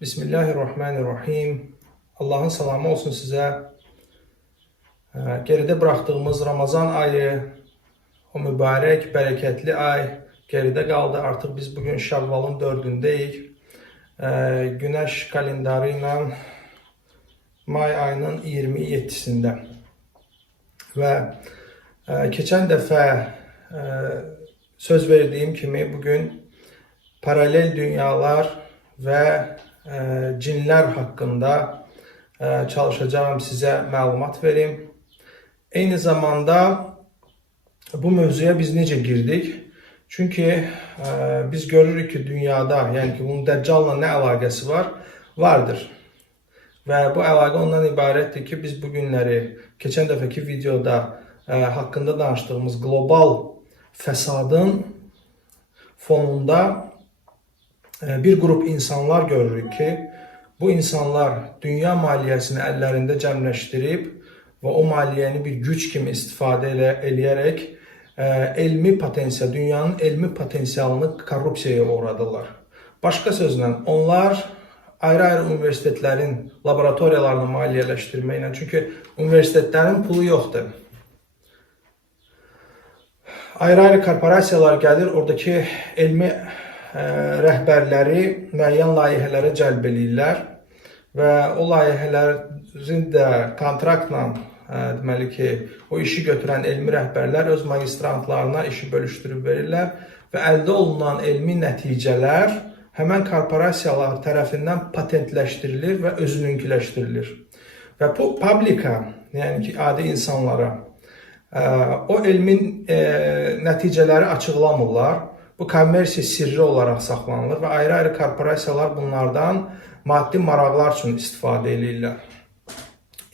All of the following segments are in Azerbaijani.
Bismillahirrahmanirrahim. Allah'ın salamı olsun sizə. Geride bıraktığımız Ramazan ayı, o mübarek, bereketli ay geride kaldı. Artık biz bugün Şevval'ın 4'ündeyik. Güneş kalendarıyla may ayının 27'sinde. Ve geçen defa söz verdiğim kimi bugün paralel dünyalar ve cinler hakkında çalışacağım, size məlumat verim. Eyni zamanda bu mövzuya biz necə girdik? Çünkü biz görürük ki dünyada, yani ki bunun Dəccal'la ne əlaqəsi var? Vardır. Ve bu əlaqə ondan ibarətdir ki, biz bugünləri geçen dəfəki videoda hakkında danıştığımız global fəsadın fonunda bir grup insanlar görürük ki, bu insanlar dünya maliyyəsini əllərində cəmləşdirib və o maliyyəni bir güc kimi istifadə eləyərək elmi potensial, dünyanın elmi potensialını korrupsiyaya uğradırlar. Başqa sözlə, onlar ayrı-ayrı universitetlərin laboratoriyalarını maliyyələşdirməklə, çünki universitetlərin pulu yoxdur. Ayrı-ayrı korporasiyalar gəlir, oradakı elmi rəhbərləri müəyyən layihələrə cəlb edirlər və o layihələrin də kontraktla deməli ki, o işi götürən elmi rəhbərlər öz magistrantlarına işi bölüşdürüb verirlər və əldə olunan elmi nəticələr həmən korporasiyalar tərəfindən patentləşdirilir və özününkiləşdirilir. Və bu publika, yəni ki, adi insanlara o elmin nəticələri açıqlamırlar. Bu kommersiya sirri olarak saxlanılır və ayrı-ayrı korporasiyalar bunlardan maddi maraqlar üçün istifadə edirlər.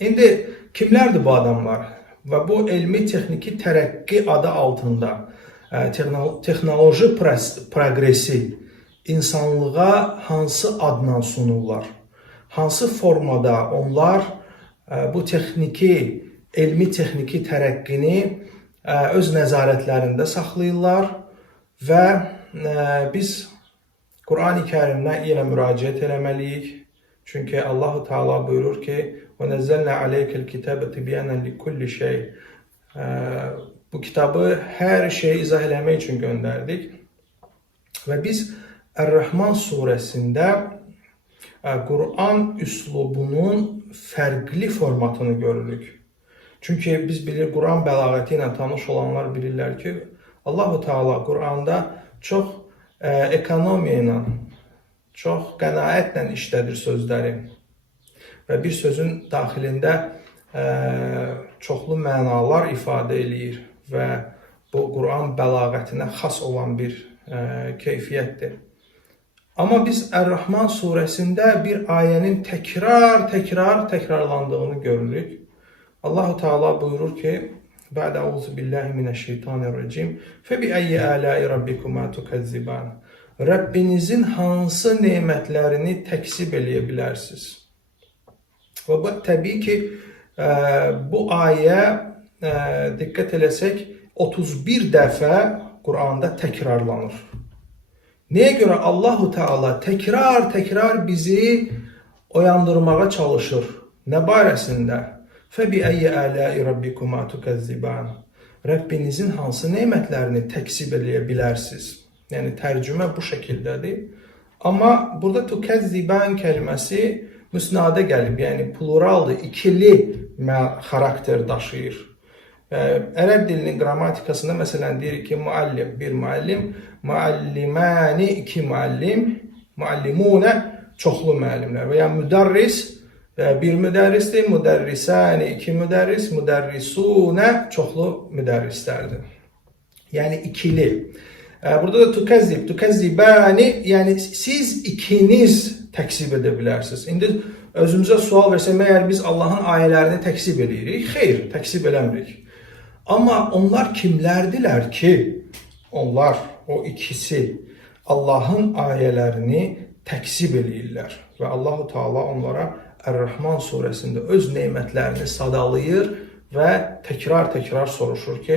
İndi kimlərdir bu adamlar? Və bu elmi texniki tərəqqi adı altında texnoloji progresi insanlığa hansı adla sunurlar? Hansı formada onlar bu elmi texniki tərəqqini öz nəzarətlərində saxlayırlar? Və biz Quran-ı Kərimdən yenə müraciət eləməliyik. Çünki Allah-u Teala buyurur ki, وَنَزَّلْنَا عَلَيْكَ الْكِتَابَ تِبْيَانًا لِكُلِّ شَيْءٍ. Bu kitabı hər şeyi izah eləmək üçün göndərdik. Və biz Ər-Rəhman surəsində Quran üslubunun fərqli formatını görürük. Çünki biz bilir, Quran bəlağəti ilə tanış olanlar bilirlər ki, Allah-u Teala Quranda çox ekonomiya ilə, çox qənaətlə işlədir sözləri və bir sözün daxilində çoxlu mənalar ifadə eləyir və bu Quran bəlağətinə xas olan bir keyfiyyətdir. Amma biz Ər-Rəhman surəsində bir ayənin təkrarlandığını görürük. Allah-u Teala buyurur ki, Bə'də əuzu billahi minəşşeytanirracim Fəbiəyyi ələi rabbikuma tukəzziban. Rəbbinizin hansı nemətlərini təksib eləyə bilərsiniz? Və bu, təbii ki, bu ayə diqqət eləsək 31 dəfə Quranda təkrarlanır. Nəyə görə Allah-u Teala təkrar bizi oyandırmağa çalışır? Nə barəsində? Fəbiəyyi ələi rabbikuma tukəzziban. Rəbbinizin hansı nemətlərini təksib eləyə bilərsiniz? Yəni tərcümə bu şəkildədir. Amma burada tukəzziban kəlməsi müsnadə gəlib, yəni pluraldır, ikili xarakter daşıyır. Ərəb dilinin qrammatikasında məsələn deyir ki, müəllim, bir müəllim, müəlliməni, iki müəllim, müəllimunə, çoxlu müəllimlər və ya müdərris, bir müdərrisdir, müdərrisəni, iki müdərris, müdərrisunə, çoxlu müdərrislərdir. Yəni ikili. Burada da tukəzzibəni, yəni siz ikiniz təksib edə bilərsiniz. İndi özümüzə sual versək, məyər biz Allahın ayələrini təksib edirik? Xeyr, təksib eləmirik. Amma onlar kimlərdilər ki, onlar, o ikisi Allahın ayələrini təksib edirlər və Allah-u Teala onlara Ər-Rəhman surəsində öz nemətlərini sadalayır və təkrar soruşur ki,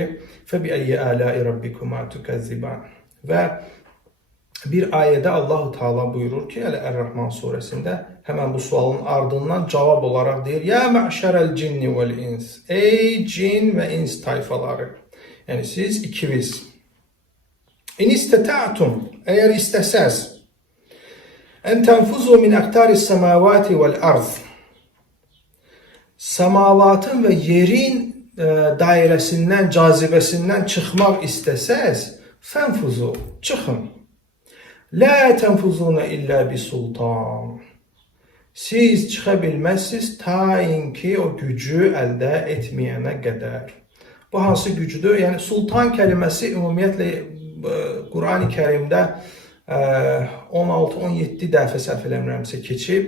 Fəbiəyyi ələi rabbikuma tukəzziban. Və bir ayədə Allahu Teala buyurur ki, Əl-Rəhman surəsində həmən bu sualın ardından cavab olaraq deyir: "Ya mə'şərəl cinni vəl ins." Ey cin və ins tayfaları. Yəni siz ikiniz. "İn istata'tum." Əgər istəsəz, "En tenfuzu min aqtaris semavati vel arz." Semavatın və yerin dairəsindən, cazibəsindən çıxmaq istəsəz, "Fənfuzu." Çıxın. "La tenfuzuna illa bi sultan." Siz çıxa bilməzsiniz ta ki o gücü əldə etməyənə qədər. Bu hansı gücdür? Yəni sultan kəlməsi ümumiyyətlə Qurani Kərimdə 16-17 dəfə səhv eləmirəmsə keçib.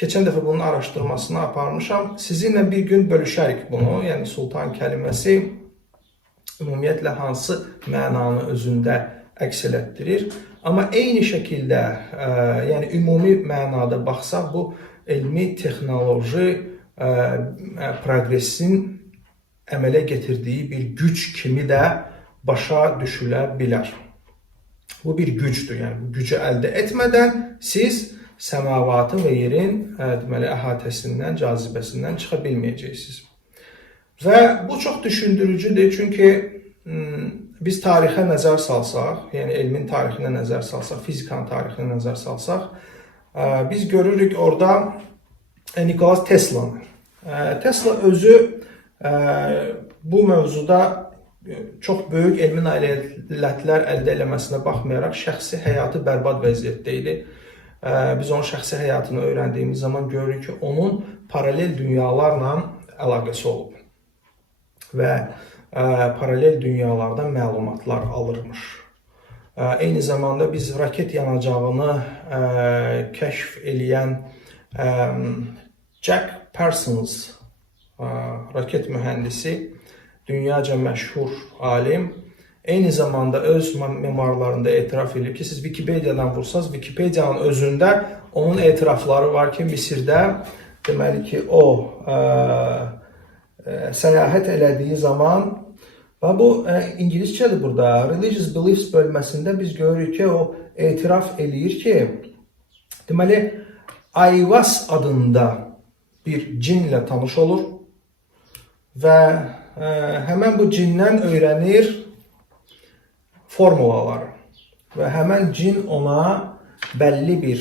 Keçən dəfə bunun araşdırmasını aparmışam. Sizinlə bir gün bölüşərik bunu. Yəni sultan kəlməsi ümumiyyətlə hansı mənanı özündə əks elətdirir. Amma eyni şəkildə, yəni ümumi mənada baxsaq, bu elmi, texnoloji proqresin əmələ gətirdiyi bir güc kimi də başa düşülə bilər. Bu bir gücdür. Yəni bu gücü əldə etmədən siz səmavatın və yerin deməli əhatəsindən, cazibəsindən çıxa bilməyəcəksiniz. Və bu çox düşündürücüdür, çünki biz tarixə nəzər salsaq, yəni elmin tarixinə nəzər salsaq, fizikanın tarixinə nəzər salsaq, biz görürük orada Nikola Tesla'nı. Tesla özü bu mövzuda çox böyük elmi nailiyyətlər əldə eləməsinə baxmayaraq şəxsi həyatı bərbad vəziyyətdə idi. Biz onun şəxsi həyatını öyrəndiyimiz zaman görürük ki, onun paralel dünyalarla əlaqəsi olub və paralel dünyalardan məlumatlar alırmış. Eyni zamanda biz raket yanacağını kəşf eləyən Jack Parsons, raket mühəndisi, dünyaca məşhur alim, eyni zamanda öz memuarlarında etiraf edir ki, siz Wikipediyadan vursanız, Wikipediyanın özündə onun etirafları var ki, Misirdə deməli ki, o səyahət elədiyi zaman, və bu İngiliscədir burada, Religious Beliefs bölməsində biz görürük ki, o etiraf eləyir ki, deməli, Ayvaz adında bir cinlə tanış olur və həmən bu cindən öyrənir formulaları və həmən cin ona bəlli bir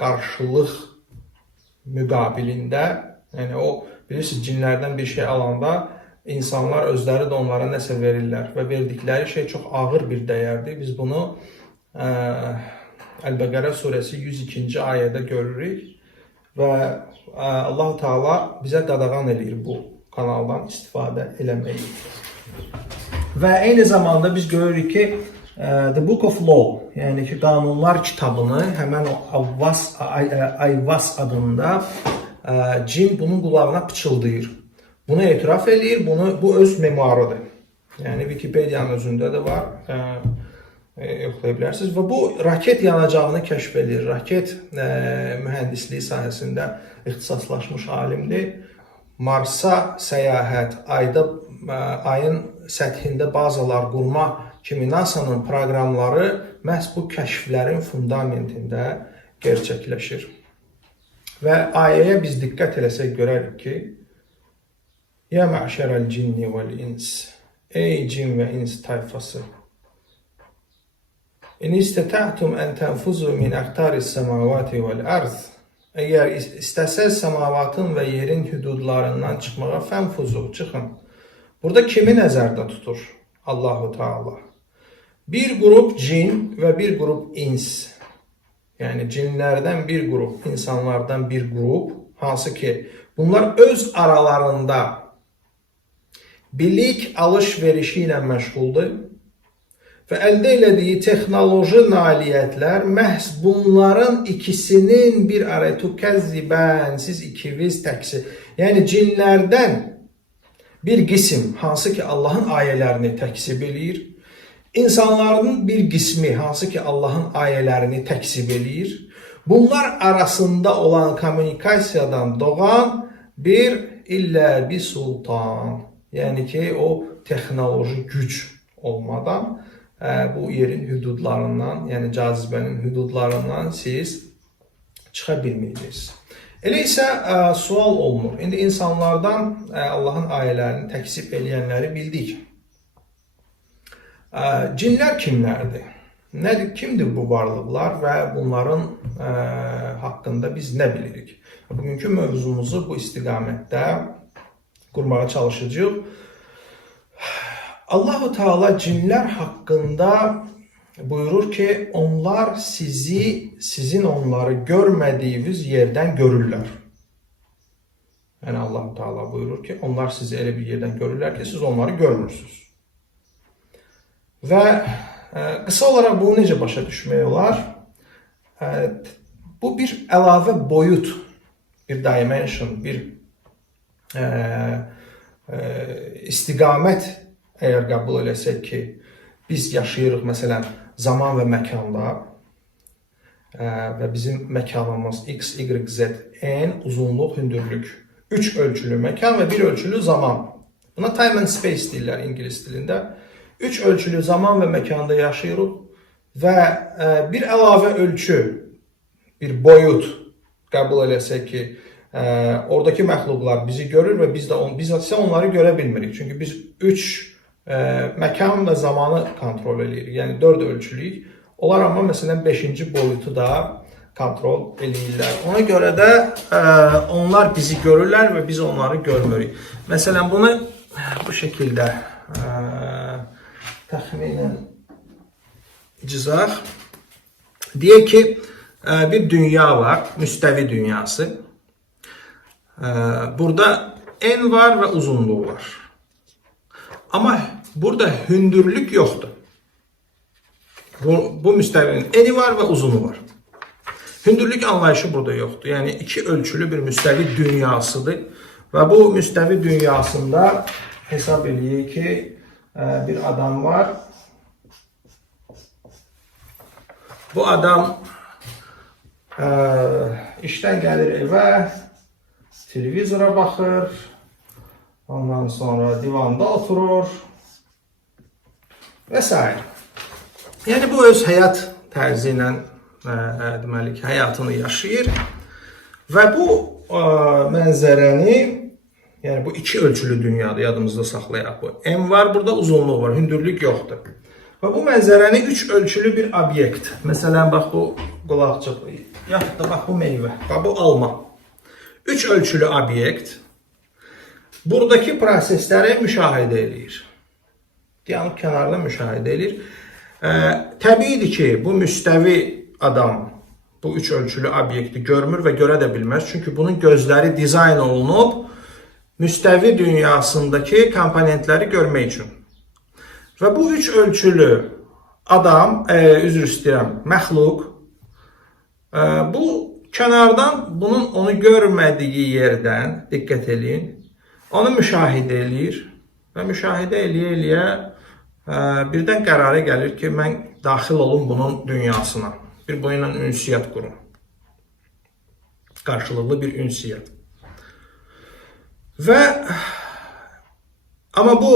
qarşılıq müqabilində, yəni o bilirsiniz, cinlərdən bir şey alanda insanlar özləri də onlara nəsə verirlər və verdikləri şey çox ağır bir dəyərdir. Biz bunu Əl-Bəqərə surəsi 102-ci ayədə görürük və Allah-u Teala bizə qadağan edir bu kanaldan istifadə eləməyi. Və eyni zamanda biz görürük ki, The Book of Law, yəni ki, qanunlar kitabını həmən o Ayvaz adında cin bunun qulağına pıçıldayır. Bunu etiraf eləyir, bu öz memuarıdır. Yəni Wikipediyanın özündə də var, yoxlaya bilərsiniz. Və bu raket yanacağını kəşf edir. Raket mühəndisliyi sahəsində ixtisaslaşmış alimdir. Marsa səyahət, ayın səthində bazalar qurma kimi NASA'nın proqramları məhz bu kəşflərin fundamentində gerçəkləşir. Və ayəyə biz diqqət eləsək görərik ki, Ya mə'şərəl cinni vəl ins, ey cin və ins tayfası, İn istəta'tum ən tənfuzu min əqtaris səmavati vəl ərz, əgər istəsəz səmavatın və yerin hüdudlarından çıxmağa fənfuzu, çıxın. Burada kimi nəzərdə tutur Allah-u Teala? Bir qrup cin və bir qrup ins, yəni cinlərdən bir qrup, insanlardan bir qrup, hansı ki, bunlar öz aralarında bilik alış-verişi ilə məşğuldur və əldə elədiyi texnoloji nailiyyətlər məhz bunların ikisinin bir araya tükəzzibən, siz ikiniz təksir, yəni cinlərdən bir qism, hansı ki Allahın ayələrini təksib eləyir, insanların bir qismi, hansı ki Allahın ayələrini təksib eləyir, bunlar arasında olan kommunikasiyadan doğan bir illə bir sultan, yəni ki o texnoloji güc olmadan bu yerin hüdudlarından, yəni cazibənin hüdudlarından siz çıxa bilməyəcəksiniz. Elə isə sual olunur. İndi insanlardan Allahın ayələrini təkzib eləyənləri bildik. Cinlər kimlərdir? Nədir, kimdir bu varlıqlar və bunların haqqında biz nə bilirik? Bugünkü mövzumuzu bu istiqamətdə qurmağa çalışacağıq. Allah-u Teala cinlər haqqında buyurur ki, onlar sizin onları görmədiyiniz yerdən görürlər. Yəni Allah-u Teala buyurur ki, onlar sizi elə bir yerdən görürlər ki, siz onları görmürsünüz. Və qısa olaraq bunu necə başa düşmək olar? Bu bir əlavə boyut, bir dimension, bir istiqamət əgər qəbul eləsək ki, biz yaşayırıq məsələn zaman və məkanda və bizim məkanımız x, y, z, n, uzunluq, hündürlük, 3 ölçülü məkan və 1 ölçülü zaman. Buna time and space deyirlər ingilis dilində. 3 ölçülü zaman və məkanda yaşayırıq və bir əlavə ölçü, bir boyut qəbul eləsək ki, oradakı məxluqlar bizi görür və biz isə onları görə bilmirik. Çünki biz 3 məkan və zamanı kontrol edirik. Yəni 4 ölçülük. Onlar amma məsələn 5-ci boyutu da kontrol edirlər. Ona görə də onlar bizi görürlər və biz onları görmürük. Məsələn bunu bu şəkildə təxminən cızaq. Deyək ki, bir dünya var, müstəvi dünyası. Burada en var və uzunluğu var. Amma burada hündürlük yoxdur. Bu müstəvinin eni var və uzunu var. Hündürlük anlayışı burada yoxdur. Yəni 2 ölçülü bir müstəvi dünyasıdır. Və bu müstəvi dünyasında hesab edək ki, bir adam var. Bu adam işdən gəlir evə, televizora baxır, ondan sonra divanda oturur və s. Yəni bu öz həyat tərzi ilə deməli ki, həyatını yaşayır və bu mənzərəni, yəni bu 2 ölçülü dünyada yadımızda saxlayaq bu. En var, burada uzunluq var, hündürlük yoxdur. Və bu mənzərəni 3 ölçülü bir obyekt. Məsələn, bax bu qulaqcıq, yaxud da bax bu meyvə, bax bu alma. 3 ölçülü obyekt buradakı prosesləri müşahidə edir. Yəni kənarda müşahidə edir. Təbiidir ki, bu müstəvi adam bu 3 ölçülü obyekti görmür və görə də bilməz. Çünki bunun gözləri dizayn olunub müstəvi dünyasındakı komponentləri görmək üçün. Və bu 3 ölçülü adam, üzr istəyirəm, məxluq, bu kənardan bunun onu görmədiyi yerdən, diqqət eləyin, onu müşahidə eləyir və müşahidə eləyə-eləyə birdən qərara gəlir ki, mən daxil olum bunun dünyasına. Bir bununla ünsiyyət qurum. Qarşılıqlı bir ünsiyyət. Və amma bu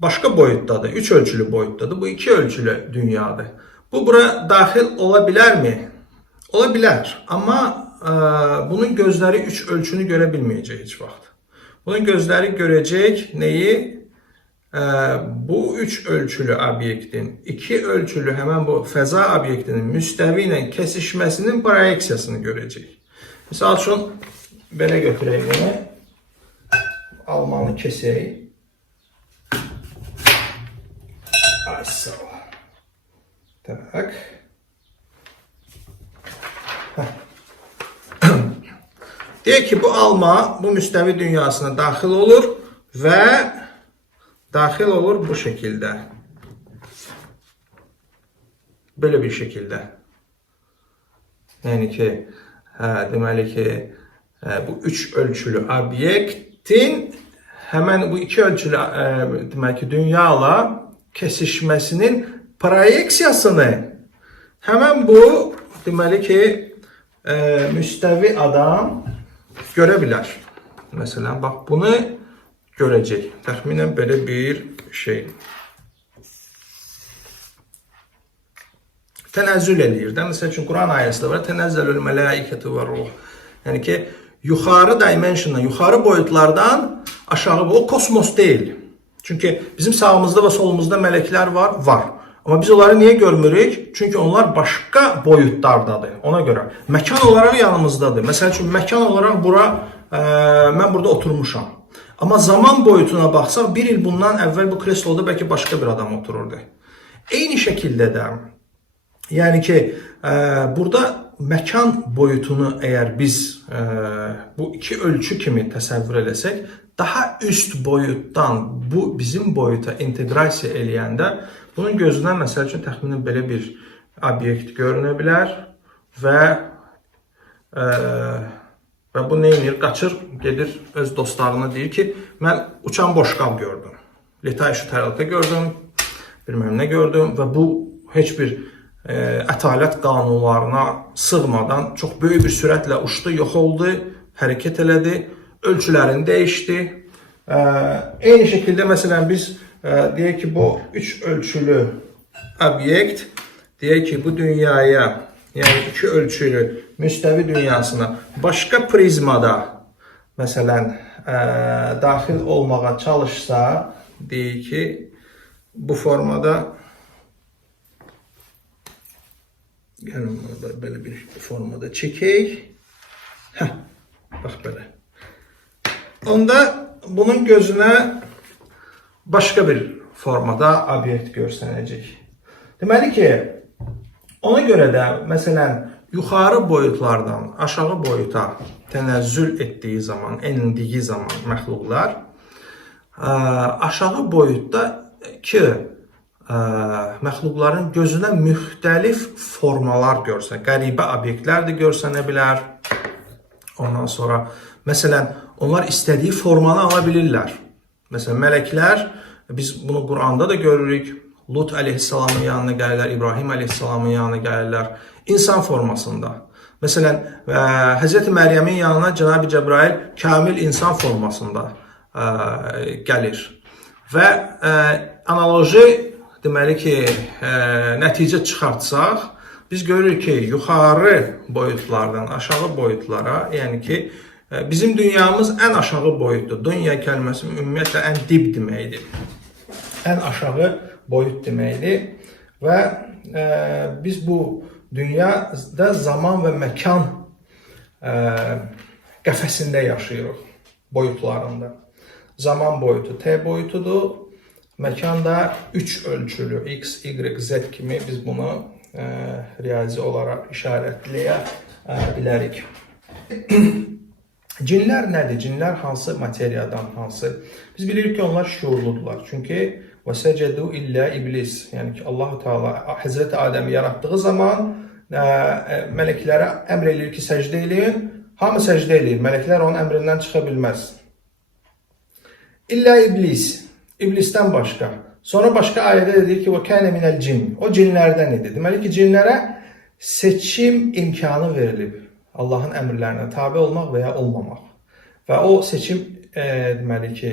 başqa boyutdadır, 3 ölçülü boyutdadır, bu 2 ölçülü dünyadır. Bu bura daxil ola bilərmi? Ola bilər, amma bunun gözləri 3 ölçünü görə bilməyəcək heç vaxt. Bunun gözləri görəcək nəyi? Bu 3 ölçülü obyektin 2 ölçülü həmən bu fəza obyektinin müstəvi ilə kesişməsinin proyeksiyasını görəcək. Misal üçün, belə götürək bunu, almanı kesək. Ay, sağ ol. Tak. Deyək ki, bu alma bu müstəvi dünyasına daxil olur və daxil olur bu şəkildə. Belə bir şəkildə. Yəni ki, deməli ki, bu 3 ölçülü obyektin həmən bu 2 ölçülü deməli ki, dünyayla kesişməsinin proyeksiyasını həmən bu deməli ki, müstəvi adam görə bilər. Məsələn, bax bunu görəcək. Təxminən belə bir şey. tənəzzül eləyir də. Məsəl üçün Quran ayəsi də var. Tənəzzəlül mələikətü və ruh. Yəni ki, yuxarı dimensiondan, yuxarı boyutlardan aşağı, o kosmos deyil. Çünki bizim sağımızda və solumuzda mələklər var, var. Amma biz onları niyə görmürük? Çünki onlar başqa boyutlardadır. Ona görə məkan olaraq yanımızdadır. Məsəl üçün məkan olaraq bura mən burada oturmuşam. Amma zaman boyutuna baxsaq, bir il bundan əvvəl bu kresloda bəlkə başqa bir adam otururdu. Eyni şəkildə də, yəni ki, burada məkan boyutunu əgər biz bu iki ölçü kimi təsəvvür eləsək, daha üst boyutdan bu bizim boyuta inteqrasiya eləyəndə, bunun gözünə məsəl üçün təxminən belə bir obyekt görünə bilər və bu nə edir? Qaçır, gedir öz dostlarına deyir ki, mən uçan boşqab gördüm. Letayiş tərəqə gördüm, bilməm nə gördüm və bu heç bir ətalət qanunlarına sığmadan çox böyük bir sürətlə uçdu, yox oldu, hərəkət elədi, ölçülərini dəyişdi. Eyni şəkildə məsələn biz deyək ki, bu üç ölçülü obyekt, deyək ki, bu dünyaya, yəni iki ölçülü müstəvi dünyasına başqa prizmada məsələn daxil olmağa çalışsa, deyək ki, bu formada gəlin belə bir formada çəkək. Bax belə. Onda bunun gözünə başqa bir formada obyekt görsənəcək. Deməli ki, ona görə də məsələn yuxarı boyutlardan aşağı boyuta tənəzzül etdiyi zaman, endiyi zaman məxluqlar aşağı boyutdakı məxluqların gözünə müxtəlif formalar görsən, qəribə obyektlər də görsənə bilər. Ondan sonra məsələn onlar istədiyi formanı ala bilirlər. Məsələn mələklər, biz bunu Quranda da görürük. Lut əleyhissalamın yanına gəlirlər, İbrahim əleyhissalamın yanına gəlirlər insan formasında. Məsələn Həzrəti Məryəmin yanına Cənab-ı Cəbrail kamil insan formasında gəlir. Və analoji deməli ki, nəticə çıxartsaq, biz görürük ki, yuxarı boyutlardan aşağı boyutlara, yəni ki, bizim dünyamız ən aşağı boyutdur. Dünya kəlməsi ümumiyyətlə ən dib deməkdir. Ən aşağı boyut deməkdir. Və biz bu dünyada zaman və məkan qəfəsində yaşayırıq, boyutlarında. Zaman boyutu T boyutudur. Məkan da 3 ölçülü, X, Y, Z kimi biz bunu riyazi olaraq işarətləyə bilərik. Cinlər nədir? Cinlər hansı materiyadan, hansı? Biz bilirik ki, onlar şuurludular. Çünki وَسَجَدُوا إِلَّا iblis. Yəni ki, Allah-u Teala Həzrəti Adəmi yaratdığı zaman mələklərə əmr edir ki, səcdə eləyin. Hamı səcdə eləyir. Mələklər onun əmrindən çıxa bilməz. İllə iblis. İblisdən başqa. Sonra başqa ayədə deyir ki, وَكَانَ مِنَ الْجِنِّ. O cinlərdən idi. Deməli ki, cinlərə seçim imkanı verilib. Allahın əmrlərinə tabe olmaq və ya olmamaq. Və o seçim deməli ki,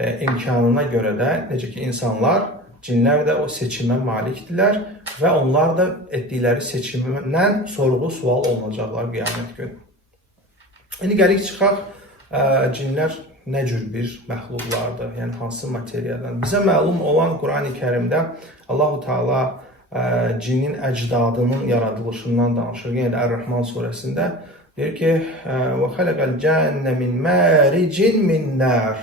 imkanına görə də necə ki, insanlar, cinlər də o seçimə malikdirlər və onlar da etdikləri seçimindən sorğu-sual olunacaqlar qiyamət günü. İndi gəlik çıxaq, cinlər nə cür bir məxluqlardır, yəni hansı materiyadan. Bizə məlum olan Qurani Kərimdə Allah-u Teala cinin əcdadının yaradılışından danışır. Yəni Ər-Rəhman surəsində deyir ki, وَخَلَقَ الْجَنَّ مِنْ مَارِجٍ مِنْ نَارٍ.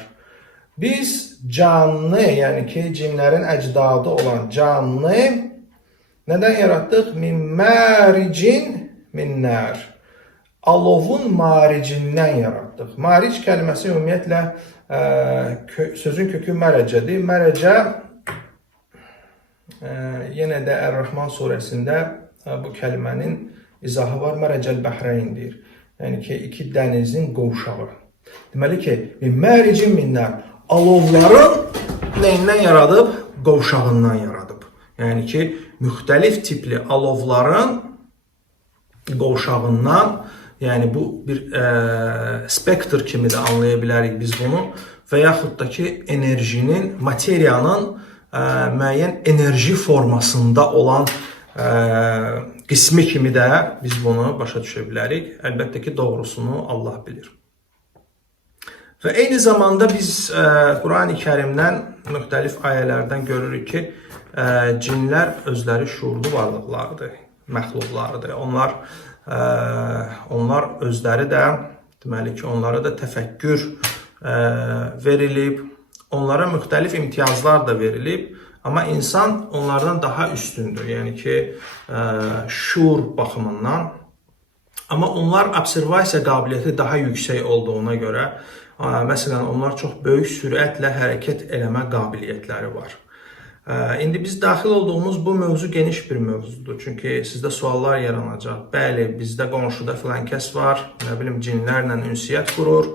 Biz canlı, yəni ki, cinlərin əcdadı olan canlı nədən yaratdıq? Min məricin min nər. Alovun maricindən yaratdıq. Maric kəlməsi ümumiyyətlə sözün kökü mərəcədir. Mərəcə yenə də Ər-Rəhman surəsində bu kəlmənin izahı var. Mərəcəl bəhrəyn deyir. Yəni ki, iki dənizin qovşağı. Deməli ki, min məricin min nər. Alovların nəyindən yaradıb? Qovşağından yaradıb. Yəni ki, müxtəlif tipli alovların qovşağından, yəni bu bir spektr kimi də anlaya bilərik biz bunu və yaxud da ki, enerjinin, materiyanın müəyyən enerji formasında olan qismi kimi də biz bunu başa düşə bilərik. Əlbəttə ki, doğrusunu Allah bilir. Və eyni zamanda biz Qurani Kərimdən müxtəlif ayələrdən görürük ki, cinlər özləri şuurlu varlıqlardır, məxluqlardır. Onlar özləri də, deməli ki, onlara da təfəkkür verilib, onlara müxtəlif imtiyazlar da verilib, amma insan onlardan daha üstündür, yəni ki, şuur baxımından. Amma onlar observasiya qabiliyyəti daha yüksək olduğuna görə, məsələn, onlar çox böyük sürətlə hərəkət eləmə qabiliyyətləri var. İndi biz daxil olduğumuz bu mövzu geniş bir mövzudur. Çünki sizdə suallar yaranacaq. Bəli, bizdə qonşuda filan kəs var, nə bilim, cinlərlə ünsiyyət qurur.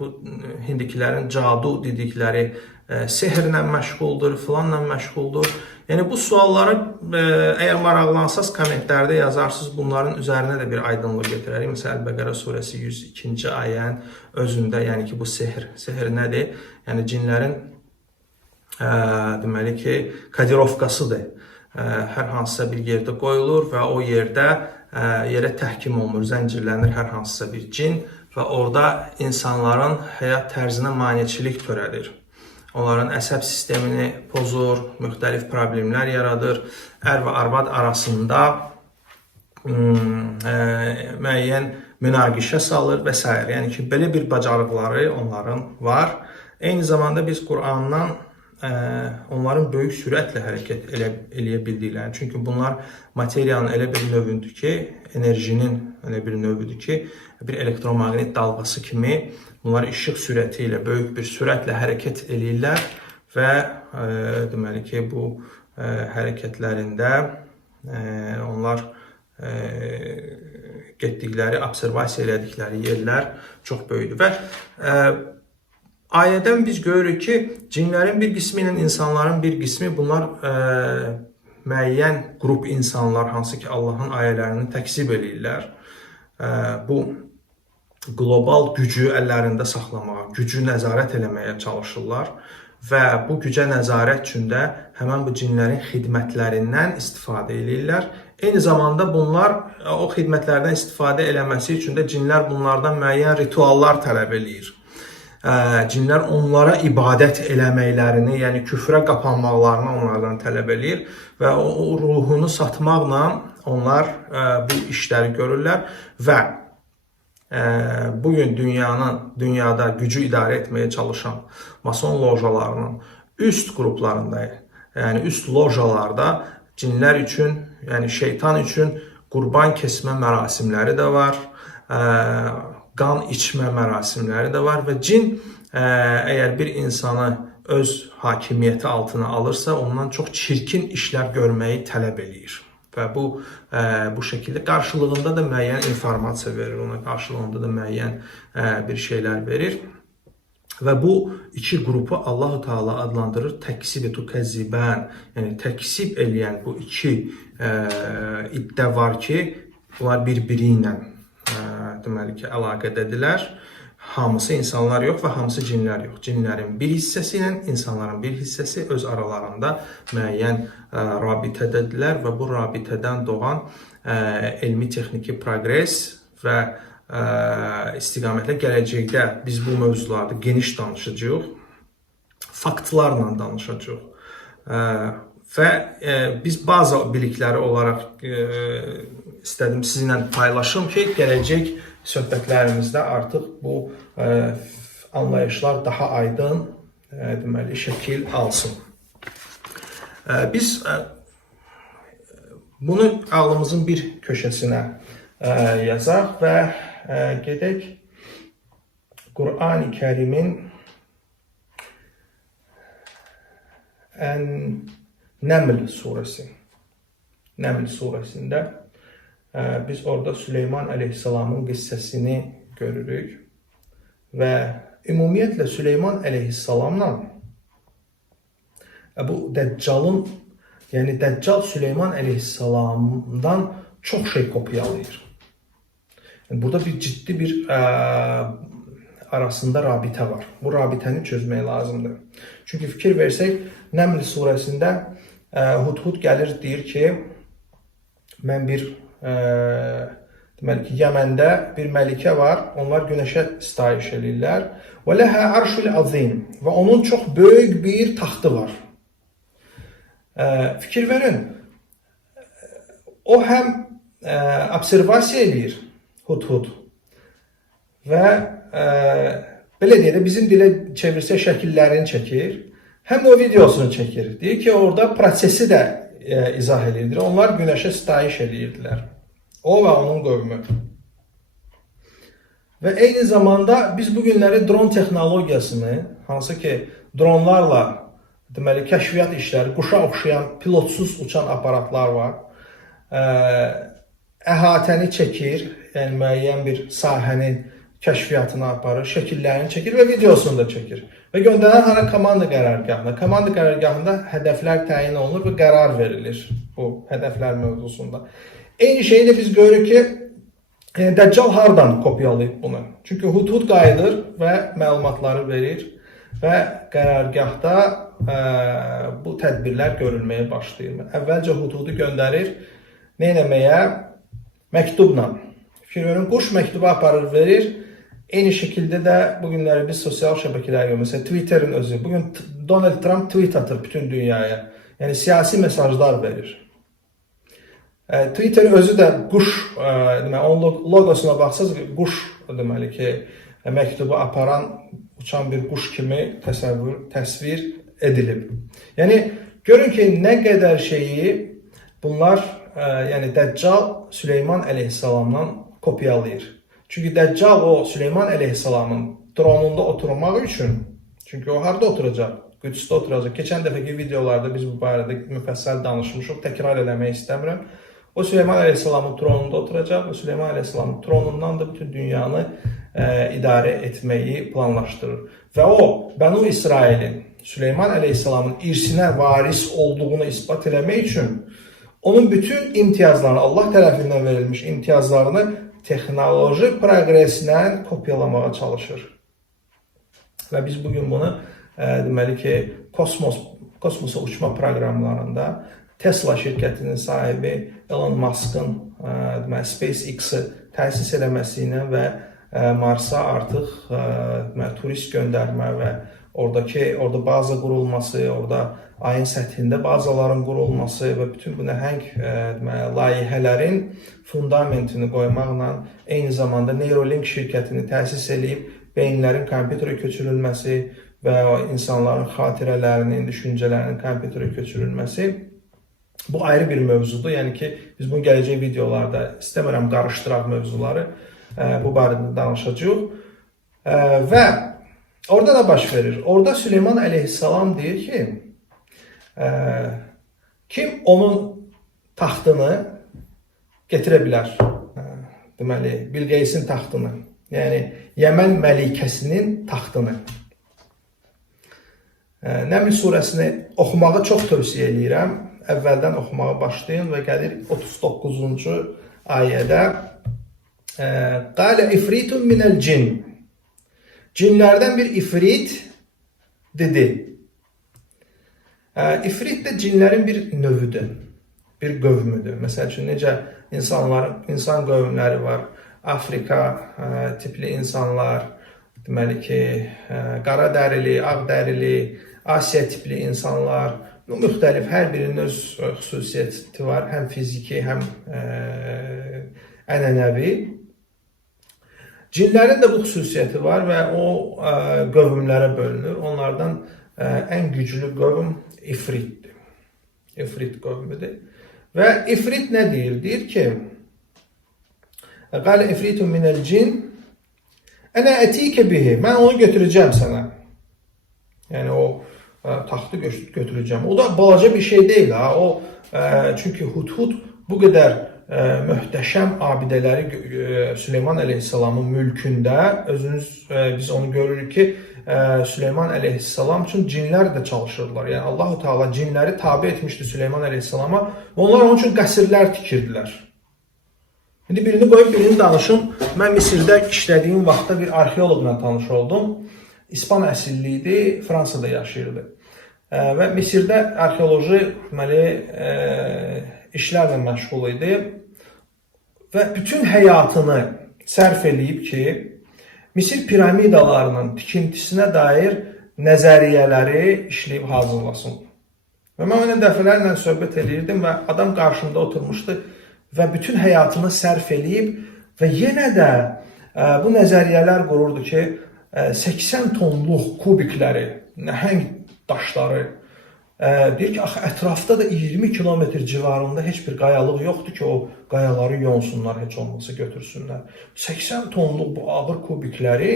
Bu hindikilərin cadu dedikləri sehirlə məşğuldur, filanla məşğuldur. Yəni bu sualları əgər maraqlansaz kommentlərdə yazarsınız, bunların üzərinə də bir aydınlıq gətirərik. Məsələn, Əl-Bəqərə surəsi 102-ci ayənin özündə, yəni ki, bu sehir nədir? Yəni cinlərin deməli ki, kodirovkasıdır. Hər hansısa bir yerdə qoyulur və o yerə təhkim olunur, zəncirlənir hər hansısa bir cin və orada insanların həyat tərzinə maneçilik törədir. Onların əsəb sistemini pozur, müxtəlif problemlər yaradır, ər və arvad arasında müəyyən münaqişə salır və s. Yəni ki, belə bir bacarıqları onların var. Eyni zamanda biz Qurandan onların böyük sürətlə hərəkət eləyə bildiklərini, çünki bunlar materiyanın elə bir növüdür ki, enerjinin elə bir növüdür ki, bir elektromaqnit dalğası kimi bunlar işıq sürəti ilə, böyük bir sürətlə hərəkət eləyirlər və deməli ki, bu hərəkətlərində onlar getdikləri, observasiya elədikləri yerlər çox böyükdür. Və ayədən biz görürük ki, cinlərin bir qismi ilə insanların bir qismi, bunlar müəyyən qrup insanlar, hansı ki, Allahın ayələrini təkzib eləyirlər. Bu qlobal gücü əllərində saxlamağa, gücü nəzarət eləməyə çalışırlar və bu gücə nəzarət üçün də həmən bu cinlərin xidmətlərindən istifadə eləyirlər. Eyni zamanda bunlar o xidmətlərdən istifadə eləməsi üçün də cinlər bunlardan müəyyən rituallar tələb eləyir. Cinlər onlara ibadət eləməklərini, yəni küfrə qapanmaqlarını onlardan tələb eləyir və o ruhunu satmaqla onlar bu işləri görürlər və bugün dünyada gücü idarə etməyə çalışan mason lojalarının üst qruplarında, yəni üst lojalarda cinlər üçün, yəni şeytan üçün qurban kesmə mərasimləri də var, qan içmə mərasimləri də var və cin əgər bir insanı öz hakimiyyəti altına alırsa, ondan çox çirkin işlər görməyi tələb eləyir. Və bu şəkildə qarşılığında da müəyyən informasiya verir, ona qarşılığında da müəyyən bir şeylər verir. Və bu iki qrupu Allah-u Teala adlandırır təksib tukəzzibən, yəni təksib eləyən bu iki iddia var ki, bunlar bir-biri ilə deməli ki, əlaqədədirlər. Hamısı insanlar yox və hamısı cinlər yox. Cinlərin bir hissəsi ilə insanların bir hissəsi öz aralarında müəyyən rabitədədirlər və bu rabitədən doğan elmi texniki proqres və istiqamətlə gələcəkdə biz bu mövzularda geniş danışacağıq, faktlarla danışacağıq və biz bazı bilikləri olaraq istədim sizinlə paylaşım ki, gələcək söhbətlərimizdə artıq bu anlayışlar daha aydın deməli şəkil alsın. Biz bunu ağlımızın bir köşəsinə yazaq və gedək Qurani Kərimin Nəml surəsi. Nəml surəsində biz orada Süleyman əleyhissalamın qissəsini görürük və ümumiyyətlə Süleyman əleyhissalamla bu Dəccalın, yəni Dəccal Süleyman əleyhissalamdan çox şey kopyalayır. Burada bir ciddi bir arasında rabitə var. Bu rabitəni çözmək lazımdır. Çünki fikir versək, Nəml surəsində Hudhud gəlir, deyir ki, mən bir deməli ki, Yəməndə bir məlikə var, onlar günəşə sitayiş edirlər. Və ləhə arşul azim və onun çox böyük bir taxtı var. Fikir verin, o həm observasiya edir Hudhud və belə deyək də bizim dilə çevirsə şəkillərini çəkir, həm də o videosunu çəkir. Deyir ki, orada prosesi də izah edirdir. Onlar günəşə sitayiş edirdilər. O və onun qövmü. Və eyni zamanda biz bu günləri dron texnologiyasını, hansı ki dronlarla deməli kəşfiyyat işləri, quşa oxşayan pilotsuz uçan aparatlar var, əhatəni çəkir, yəni müəyyən bir sahənin kəşfiyyatını aparır, şəkillərini çəkir və videosunu da çəkir. Və göndərən hara komanda qərargahına. Komanda qərargahında hədəflər təyin olunur və qərar verilir bu hədəflər mövzusunda. Eyni şeyi də biz görürük ki, Dəccal hardan kopyalayıb bunu? Çünki Hudhud qayıdır və məlumatları verir və qərargahda bu tədbirlər görülməyə başlayır. Əvvəlcə Hudhudu göndərir, nə etməyə? Məktubla. Fikir verin, quş məktubu aparır, verir. Eyni şəkildə də bu günləri biz sosial şəbəkələr görürük. Məsələn, Twitter'in özü. Bugün Donald Trump tweet atır bütün dünyaya. Yəni siyasi mesajlar verir. Twitter'in özü də quş, onun logosuna baxsaz, quş deməli ki, məktubu aparan uçan bir quş kimi təsvir edilib. Yəni görün ki, nə qədər şeyi bunlar, yəni Dəccal Süleyman əleyhissalamdan kopyalayır. Çünki Dəccal o Süleyman əleyhissalamın tronunda oturmaq üçün, çünki o harada oturacaq? Qüdsdə oturacaq. Keçən dəfəki videolarda biz bu barədə müfəssəl danışmışıq, təkrar eləmək istəmirəm. O Süleyman əleyhissalamın tronunda oturacaq və Süleyman əleyhissalamın tronundan da bütün dünyanı idarə etməyi planlaşdırır. Və o, Bənu İsrailin Süleyman əleyhissalamın irsinə varis olduğunu isbat eləmək üçün onun bütün imtiyazlarını, Allah tərəfindən verilmiş imtiyazlarını texnoloji progresinə kopyalamağa çalışır. Və biz bugün bunu deməli ki, kosmosa uçma proqramlarında Tesla şirkətinin sahibi Elon Musk'ın SpaceX-i təsis eləməsi ilə və Marsa artıq turist göndərmə və orada baza qurulması, orada ayın səthində bazaların qurulması və bütün bu nəhəng layihələrin fundamentini qoymaqla eyni zamanda Neuralink şirkətini təsis edib beyinlərin kompüterə köçürülməsi və insanların xatirələrinin, düşüncələrinin kompüterə köçürülməsi bu ayrı bir mövzudur. Yəni ki, biz bunu gələcək videolarda istəmirəm qarışdıraq mövzuları, bu barədə danışacağıq. Və orada da baş verir. Orada Süleyman əleyhissalam deyir ki, kim onun taxtını gətirə bilər? Deməli, Bilqeysin taxtını, yəni Yəmən məlikəsinin taxtını. Nəml surəsini oxumağı çox tövsiyə edirəm. Əvvəldən oxumağa başlayın və gəlir 39-cu ayədə Qalə ifritun minəl cin. Cinlərdən bir ifrit dedi. İfrit də cinlərin bir növüdür, bir qövmüdür. Məsəl üçün, necə insan qövmləri var, Afrika tipli insanlar, deməli ki, qara dərili, ağ dərili, Asiya tipli insanlar, müxtəlif, hər birinin öz xüsusiyyəti var, həm fiziki, həm ənənəvi. Cinlərin də bu xüsusiyyəti var və o qövmlərə bölünür. Onlardan ən güclü qövm ifritdir. İfrit qövmüdür. Və ifrit nə deyir? Deyir ki, Qalə ifritun minəl cin, ənə ətikə bihi, mən onu götürəcəm sənə. Yəni o taxtı götürəcəm. O da balaca bir şey deyil. Çünki Hudhud bu qədər möhtəşəm abidələri Süleyman əleyhissalamın mülkündə, biz onu görürük ki, Süleyman əleyhissalam üçün cinlər də çalışırlar. Yəni Allah-u Teala cinləri tabi etmişdi Süleyman əleyhissalama və onlar onun üçün qəsrlər tikirdilər. İndi birini qoyub birini danışım. Mən Misirdə işlədiyim vaxtda bir arxeoloqla tanış oldum. İspan əsilli idi, Fransada yaşayırdı. və Misirdə arxeoloji işlərlə məşğul idi və bütün həyatını sərf eləyib ki, Misir piramidalarının tikintisinə dair nəzəriyyələri işləyib hazırlasın. Və mən onunla dəfələrlə söhbət edirdim və adam qarşımda oturmuşdu və bütün həyatını sərf eləyib və yenə də bu nəzəriyyələr qururdu ki, 80 tonluq kubikləri, nəhəng daşları, deyir ki, axı ətrafda da 20 kilometr civarında heç bir qayalıq yoxdur ki, o qayaları yonsunlar, heç olmasa götürsünlər. 80 tonluq bu ağır kubikləri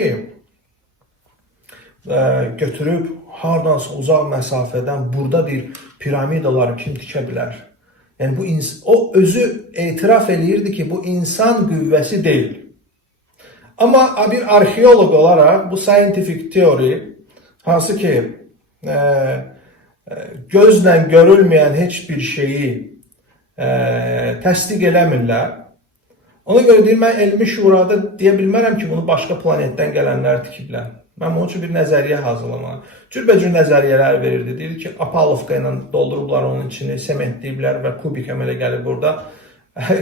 götürüb hardansa uzaq məsafədən burada deyir, piramidaları kim tikə bilər? Yəni o özü etiraf eləyirdi ki, bu insan qüvvəsi deyil. Amma bir arxeoloq olaraq bu scientific theory, hansı ki gözlə görülməyən heç bir şeyi təsdiq eləmirlər. Ona görə deyir, mən elmi şurada deyə bilmərəm ki, bunu başqa planetdən gələnlər tikiblər. Mən bunun üçün bir nəzəriyyə hazırlamalıyım. Cürbəcür nəzəriyyələr verirdi. Deyir ki, apalovka ilə doldurublar onun içini, sementləyiblər və kubik əmələ gəlib burada.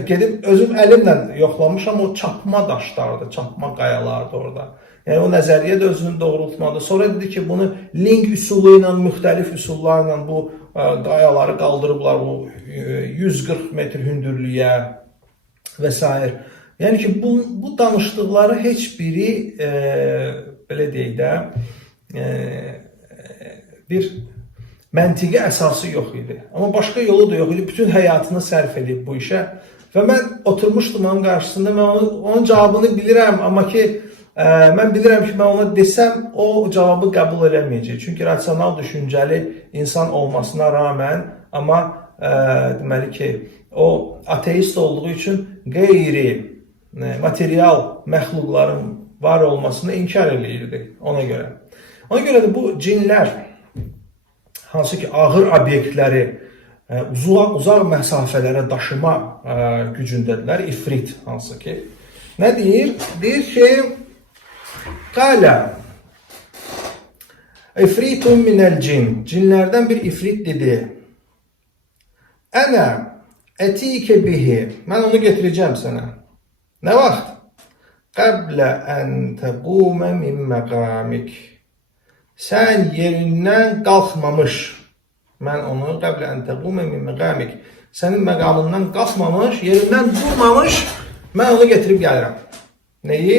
Gedib özüm əlimlə yoxlamışam, o çapma daşlardı, çapma qayalardı orada. Yəni o nəzəriyyə də özünü doğrultmadı. Sonra dedi ki, bunu link üsulu ilə, müxtəlif üsullarla bu qayaları qaldırıblar bu 140 metr hündürlüyə və s. Yəni ki, bu danışdıqları heç biri belə deyək də bir məntiqi əsası yox idi. Amma başqa yolu da yox idi. Bütün həyatını sərf edib bu işə. Və mən oturmuşdum onun qarşısında. Mən onun cavabını bilirəm. Amma ki, mən bilirəm ki, mən ona desəm, o cavabı qəbul eləməyəcək. Çünki rasional düşüncəli insan olmasına rağmen, amma deməli ki, o ateist olduğu üçün qeyri material məxluqların var olmasını inkar eləyirdi ona görə. Ona görə də bu cinlər, hansı ki ağır obyektləri uzaq məsafələrə daşıma gücündədirlər, ifrit hansı ki. Nə deyir? Deyir ki, qalə ifritun minəl cin. Cinlərdən bir ifrit dedi. Ənə ətikə bihi. Mən onu getirəcəm sənə. Nə vaxt? Qəblə ən təqumə min məqamik. Sən yerindən qalxmamış. Mən onu qəblə ən təqumə min məqamik. Sənin məqamından qalxmamış, yerindən durmamış, mən onu getirib gəlirəm. Neyi?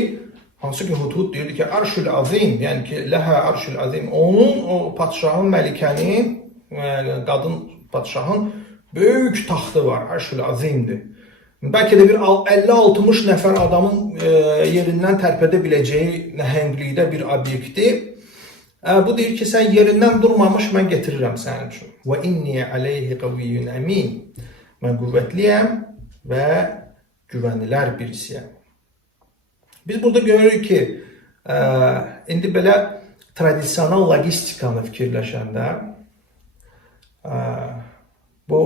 Hansı ki, Hudhud deyirdi ki, arşül azim, yəni ki, ləhə arşül azim. Onun, o padşahın, məlikənin, qadın padşahın böyük taxtı var, arşül azimdir. Bəlkə də bir 50-60 nəfər adamın yerindən tərpədə biləcəyi nəhənglikdə bir obyekti. Bu deyir ki, sən yerindən durmamış, mən getirirəm sənin üçün. Və inni aleyhi qaviyyun əmin. Mən qüvvətliyəm və güvənilər birisiyəm. Biz burada görürük ki, indi belə tradisional logistikanı fikirləşəndə bu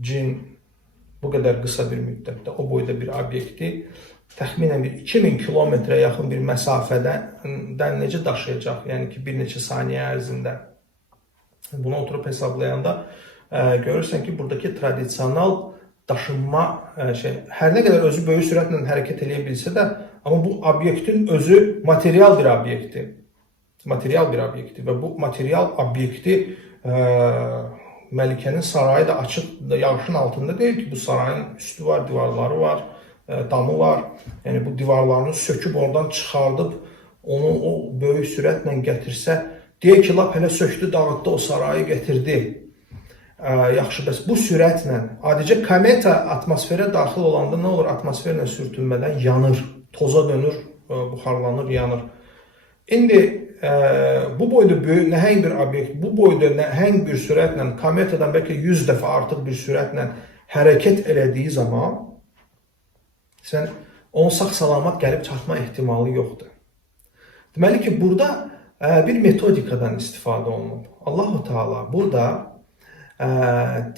cin bu qədər qısa bir müddətdə o boyda bir obyekti təxminən 2000 kilometrə yaxın bir məsafədən necə daşıyacaq? Yəni ki, bir neçə saniyə ərzində. Bunu oturub hesablayanda görürsən ki, buradakı tradisional daşınma hər nə qədər özü böyük sürətlə hərəkət edə bilsə də, amma bu obyektin özü material bir obyekti. Material bir obyekti və bu material obyekti Məlikənin sarayı da açıq, yağışın altında deyil ki, bu sarayın üstü var, divarları var, damı var. Yəni bu divarlarını söküb oradan çıxardıb, onu o böyük sürətlə gətirsə, deyək ki, lap hələ söktü, dağıtdı, o sarayı gətirdi. Yaxşı, bəs bu sürətlə, adicə kometa atmosferə daxil olanda nə olur? Atmosferlə sürtünmədən yanır, toza dönür, buxarlanır, yanır. İndi bu boyda böyük, nəhəng bir obyekt, bu boyda nəhəng bir sürətlə, kometadan bəlkə 100 dəfə artıq bir sürətlə hərəkət elədiyi zaman, sən onun sağ-salamat gəlib çatma ehtimalı yoxdur. Deməli ki, burada bir metodikadan istifadə olunub. Allah-u Teala burada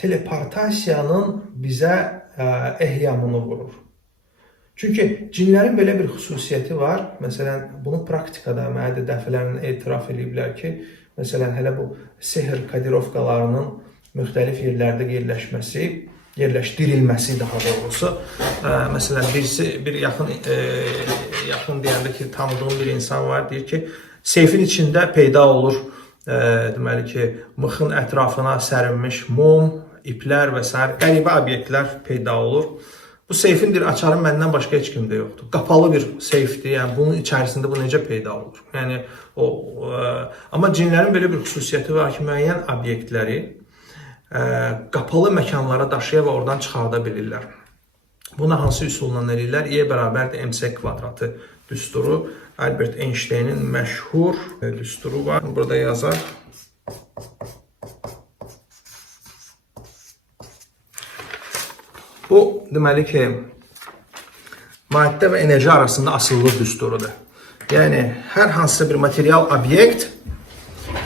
teleportasiyanın bizə ehyamını vurur. Çünki cinlərin belə bir xüsusiyyəti var. Məsələn, bunu praktikada mənə də dəfələrlə etiraf ediblər ki, Məsələn, hələ bu sehr kodirovkalarının müxtəlif yerlərdə yerləşdirilməsi daha doğrusu. Məsələn, bir yaxın deyəndə ki, tanıdığım bir insan var, deyir ki, seyfin içində peyda olur, deməli ki, mıxın ətrafına sərinmiş mum, iplər və s. qəribə obyektlər peyda olur. Bu seyfin bir açarı məndən başqa heç kimdə yoxdur. Qapalı bir seyfdir, yəni bunun içərisində bu necə peyda olur? Yəni amma cinlərin belə bir xüsusiyyəti var ki, müəyyən obyektləri qapalı məkanlara daşıya və oradan çıxarda bilirlər. Buna hansı üsulla eləyirlər? E bərabərdir MC kvadratı düsturu. Albert Einstein'in məşhur düsturu var. Burada yazar. Bu, deməli ki, maddə və enerji arasında asıllıq düsturudur. Yəni, hər hansısa bir material obyekt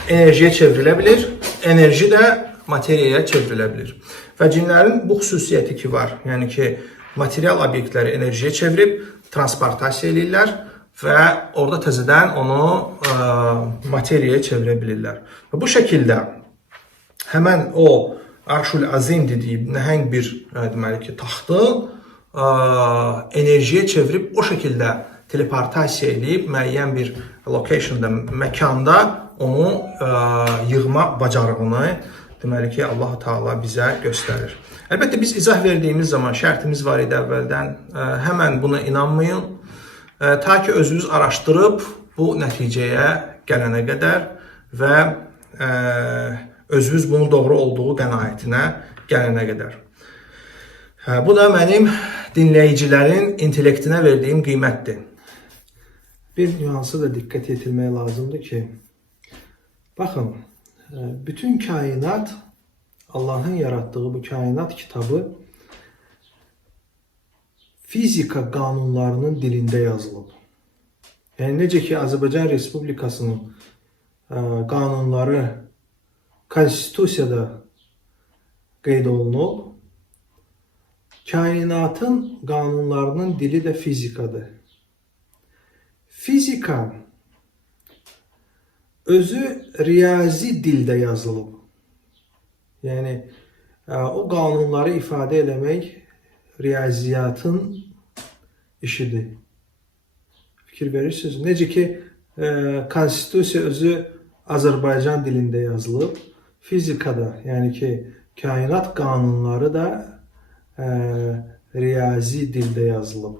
enerjiyə çevrilə bilir, enerji də materiyaya çevrilə bilir. Və cinlərin bu xüsusiyyəti ki var, yəni ki, material obyektləri enerjiyə çevirib, transportasiya edirlər və orada təzədən onu materiyaya çevirə bilirlər. Və bu şəkildə həmən o Arşul Azim dediyi nəhəng bir deməli ki, taxtı enerjiyə çevirib o şəkildə teleportasiya edib müəyyən bir locationda, məkanda onu yığma bacarığını deməli ki, Allah-u Teala bizə göstərir. Əlbəttə, biz izah verdiyimiz zaman şərtimiz var idi əvvəldən, həmən buna inanmayın, ta ki özünüz araşdırıb bu nəticəyə gələnə qədər və özünüz bunun doğru olduğu qənaətinə gələnə qədər. Bu da mənim dinləyicilərin intellektinə verdiyim qiymətdir. Bir nüansı da diqqət yetirmək lazımdır ki, baxın, bütün kainat, Allahın yaratdığı bu kainat kitabı fizika qanunlarının dilində yazılıb. Yəni, necə ki, Azərbaycan Respublikasının qanunları Konstitusiyada qeyd olunub, kainatın qanunlarının dili də fizikadır. Fizika özü riyazi dildə yazılıb. Yəni, o qanunları ifadə eləmək riyaziyyatın işidir. Fikir verirsiniz. Necə ki, Konstitusiya özü Azərbaycan dilində yazılıb, fizikada, yəni ki, kainat qanunları da riyazi dildə yazılıb.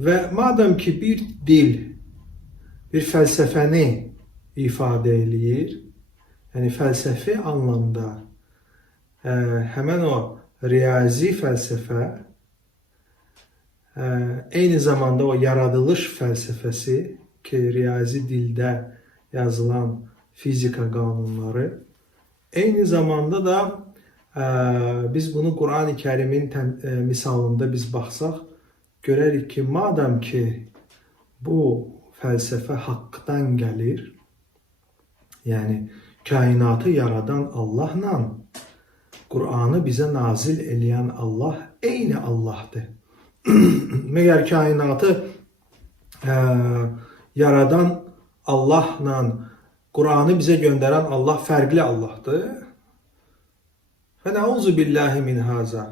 Və madəm ki, bir dil, bir fəlsəfəni ifadə eləyir, yəni fəlsəfi anlamda həmən o riyazi fəlsəfə, eyni zamanda o yaradılış fəlsəfəsi ki, riyazi dildə yazılan fizika qanunları, eyni zamanda da biz bunu Quran-ı Kərimin misalında biz baxsaq, görərik ki, madəm ki, bu fəlsəfə haqqdan gəlir, yəni kainatı yaradan Allahla Qur'anı bizə nazil eləyən Allah eyni Allahdır. Məgər kainatı yaradan Allahla Qur'anı bizə göndərən Allah fərqli Allahdır. Fənəuzu billahi min haza.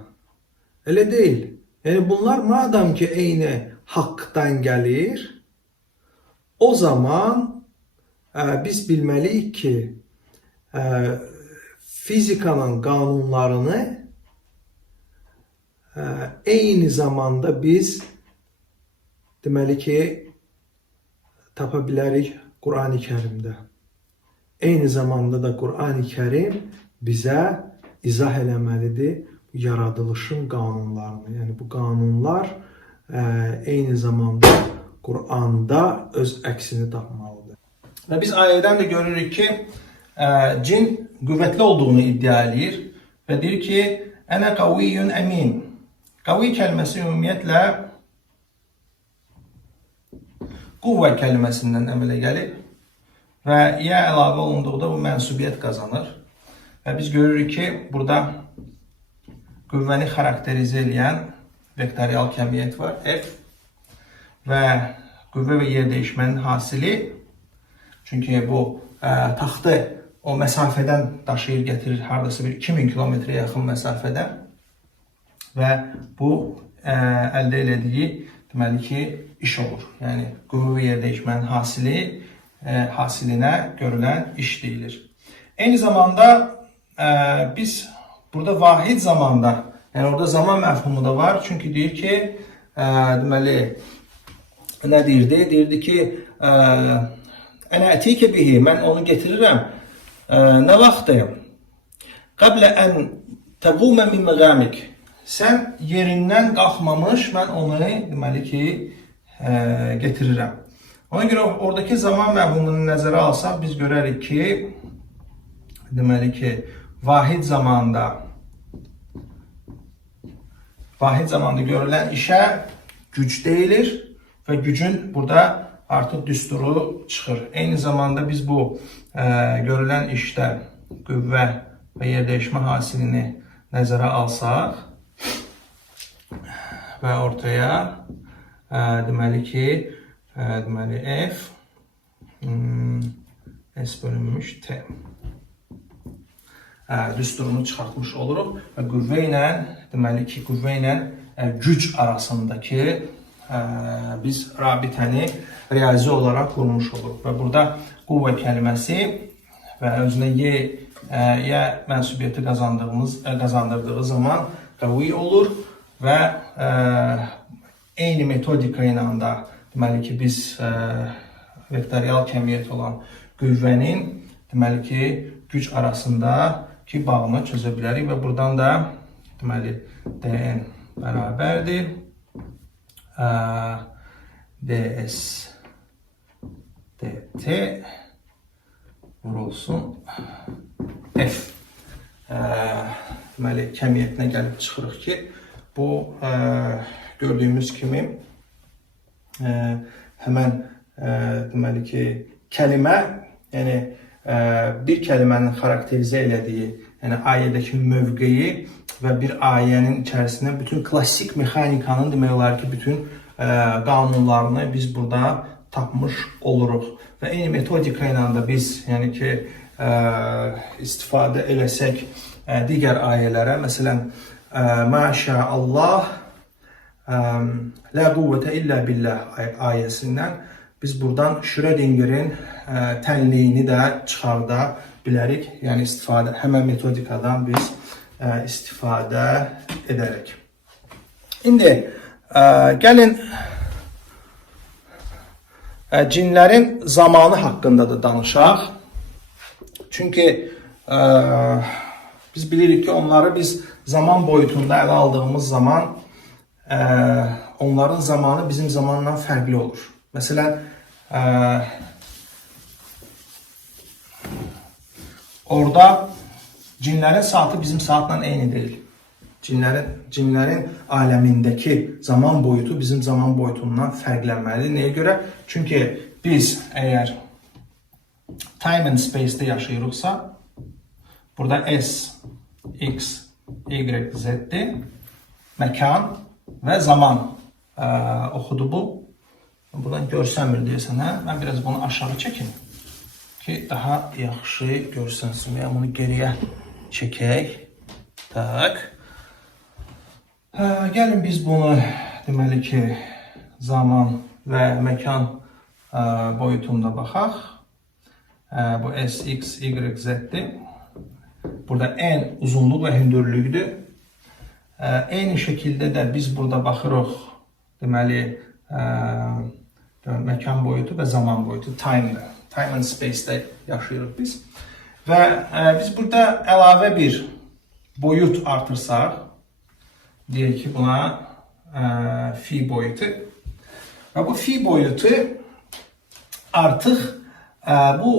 Elə deyil. Yəni bunlar madəm ki eyni haqqdan gəlir, o zaman biz bilməliyik ki, fizikanın qanunlarını eyni zamanda biz deməli ki tapa bilərik Quran-ı Kərimdə. Eyni zamanda da Quran-ı Kərim bizə izah eləməlidir yaradılışın qanunlarını. Yəni bu qanunlar eyni zamanda Quranda öz əksini tapmalıdır. Və biz ayədən də görürük ki, cin qüvvətli olduğunu iddia edir və deyir ki, ənə qaviyyun əmin. Qavi kəlməsi ümumiyyətlə quvvə kəlməsindən əmələ gəlib və yə əlavə olunduqda bu mənsubiyyət qazanır. Və biz görürük ki, burada qüvvəni xarakterizə edən vektorial kəmiyyət var, F və qüvvə və yer dəyişmənin hasili. Çünki bu taxtı o məsafədən daşıyır, gətirir, hardasa bir 2000 kilometrə yaxın məsafədən və bu əldə elədiyi deməli ki, iş olur. Yəni qüvvə yerdəyişmənin hasilinə görülən iş deyilir. Eyni zamanda biz burada vahid zamanda, yəni orada zaman məfhumu da var. Çünki deyir ki, deməli nə deyirdi? Deyirdi ki, ənə ətikə bihi, mən onu getirirəm. Nə vaxtdır? Qəblə ən təqumə min məqamik. Sən yerindən qalxmamış, mən onu deməli ki, getirirəm. Ona görə oradakı zaman məfhumunu nəzərə alsaq, biz görərik ki, deməli ki, vahid zamanda görülən işə güc deyilir və gücün burada artıq düsturu çıxır. Eyni zamanda biz bu görülən işdə qüvvə və yerdəyişmə hasilini nəzərə alsaq və ortaya deməli ki, deməli F S bölünmüş T düsturunu çıxartmış oluruq və qüvvə ilə, deməli ki, qüvvə ilə güc arasındakı biz rabitəni riyazi olaraq qurmuş oluruq. Və burada qüvvə kəlməsi və özünə yə mənsubiyyəti qazandırdığı zaman qavi olur və eyni metodika ilə də deməli ki, biz vektorial kəmiyyət olan qüvvənin deməli ki, güc arasındakı bağını çözə bilərik və buradan da deməli dn bərabərdir ds dt vurulsun f deməli kəmiyyətinə gəlib çıxırıq ki, bu gördüyümüz kimi həmən deməli ki, kəlimə, yəni bir kəlmənin xarakterizə elədiyi, yəni ayədəki mövqeyi və bir ayənin içərisində bütün klassik mexanikanın demək olar ki, bütün qanunlarını biz burada tapmış oluruq. Və eyni metodika ilə də biz, yəni ki, istifadə eləsək digər ayələrə, məsələn, Maşallah, La quvvətə illə billah ayəsindən biz buradan Schrödingerin tənliyini də çıxarda bilərik. Yəni həmən metodikadan biz istifadə edərək. İndi gəlin cinlərin zamanı haqqında da danışaq. Çünki biz bilirik ki, onları biz zaman boyutunda ələ aldığımız zaman onların zamanı bizim zamanla fərqli olur. Məsələn, orada cinlərin saatı bizim saatla eyni deyil. Cinlərin aləmindəki zaman boyutu bizim zaman boyutundan fərqlənməlidir. Nəyə görə? Çünki biz əgər time and space-də yaşayırıqsa, burada S, X, Y, Z-dir, məkan və zaman oxudu bu. Buradan görsənmir deyəsən, hə? Mən biraz bunu aşağı çəkim ki, daha yaxşı görsənsin. Yəni, bunu geriyə çəkək. Tak. Gəlin biz bunu, deməli ki, zaman və məkan boyutunda baxaq. Bu S, X, Y, Z-dir. Burada N uzunluq və hündürlükdür. Eyni şəkildə də biz burada baxırıq, deməli, məkan boyutu və zaman boyutu, time and space-də yaşayırıq biz. Və biz burada əlavə bir boyut artırsaq, deyək ki, buna fi boyutu. Və bu fi boyutu artıq bu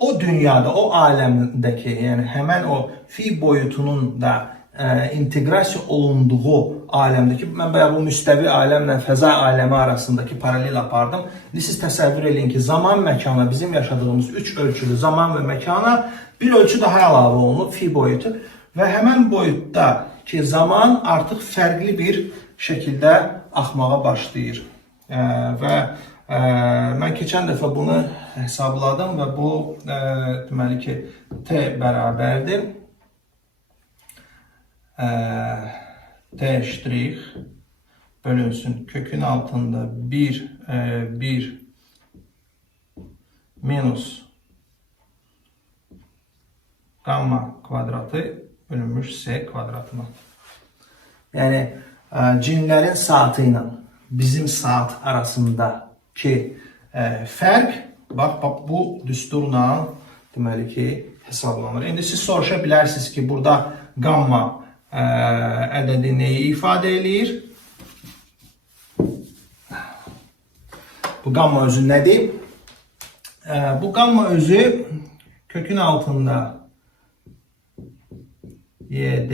o dünyada, o aləmdəki, yəni həmən o fi boyutunun da inteqrasiya olunduğu aləmdəki, mən bəyə bu müstəvi aləmlə fəza aləmi arasındakı paralel apardım. Siz təsəvvür edin ki, zaman məkana, bizim yaşadığımız 3 ölçülü zaman və məkana bir ölçü daha əlavə olunub, fi boyutu. Və həmən boyutda ki, zaman artıq fərqli bir şəkildə axmağa başlayır. Və Mən keçən dəfə bunu hesabladım və bu deməli ki t bərabərdir t ştrix bölünsün kökün altında 1 minus gamma kvadratı bölünmüş s kvadratına. Yəni cinlərin saatı ilə bizim saat arasındaki fərq bax bu düsturla deməli ki hesablanır. İndi siz soruşa bilərsiniz ki, burada gamma ədədi nəyi ifadə eləyir? Bu gamma özü nədir? Bu gamma özü kökün altında YD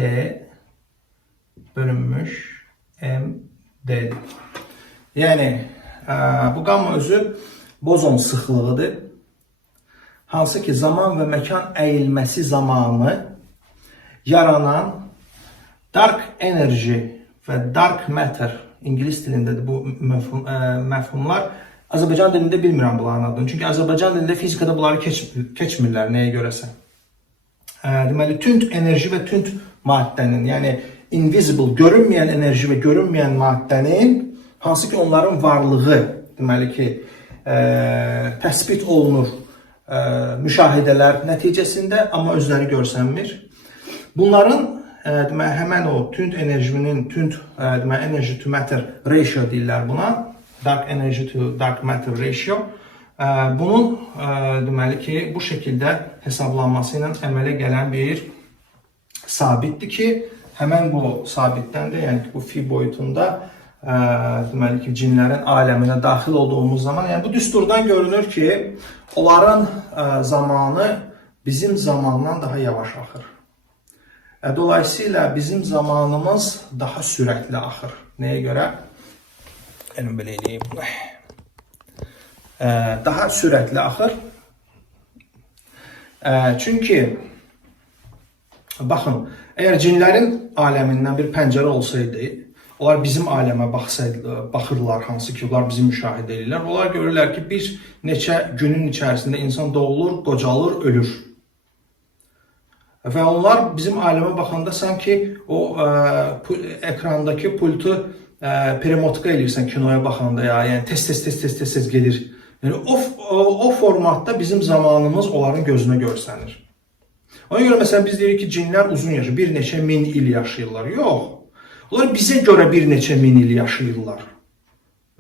bölünmüş MD. Yəni bu gamma özü bozon sıxlığıdır. Hansı ki zaman və məkan əyilməsi zamanı yaranan dark energy və dark matter, İngilis dilindədir bu məfhumlar. Azərbaycan dilində bilmirəm bunların adını. Çünki Azərbaycan dilində fizikada bunları keçmirlər nəyə görəsə. Deməli, tünd enerji və tünd maddənin, yəni invisible, görünməyən enerji və görünməyən maddənin, hansı ki onların varlığı, deməli ki, təsbit olunur müşahidələr nəticəsində, amma özləri görsənmir. Bunların həmən o tünd enerjinin, energy to matter ratio deyirlər buna, dark energy to dark matter ratio. Bunun deməli ki, bu şəkildə hesablanması ilə əmələ gələn bir sabitdir ki, həmən bu sabitdən də, yəni ki, bu fi boyutunda deməli ki, cinlərin aləminə daxil olduğumuz zaman, yəni bu düsturdan görünür ki, onların zamanı bizim zamandan daha yavaş axır. Dolayısıyla bizim zamanımız daha sürətli axır. Nəyə görə? Yəni belə eləyim. Daha sürətli axır. Çünki baxın, əgər cinlərin aləmindən bir pəncərə olsaydı, onlar bizim aləmə baxırlar, hansı ki, onlar bizi müşahidə edirlər. Onlar görürlər ki, bir neçə günün içərisində insan doğulur, qocalır, ölür. Və onlar bizim aləmə baxanda sanki o ekrandakı pultu perimotka eləyirsən kinoya baxanda ya, yəni tez gedir. Yəni o formatda bizim zamanımız onların gözünə görsənir. Ona görə məsələn biz deyirik ki, cinlər uzun yaşayır, bir neçə min il yaşayırlar. Yox. Onlar bizə görə bir neçə min il yaşayırlar.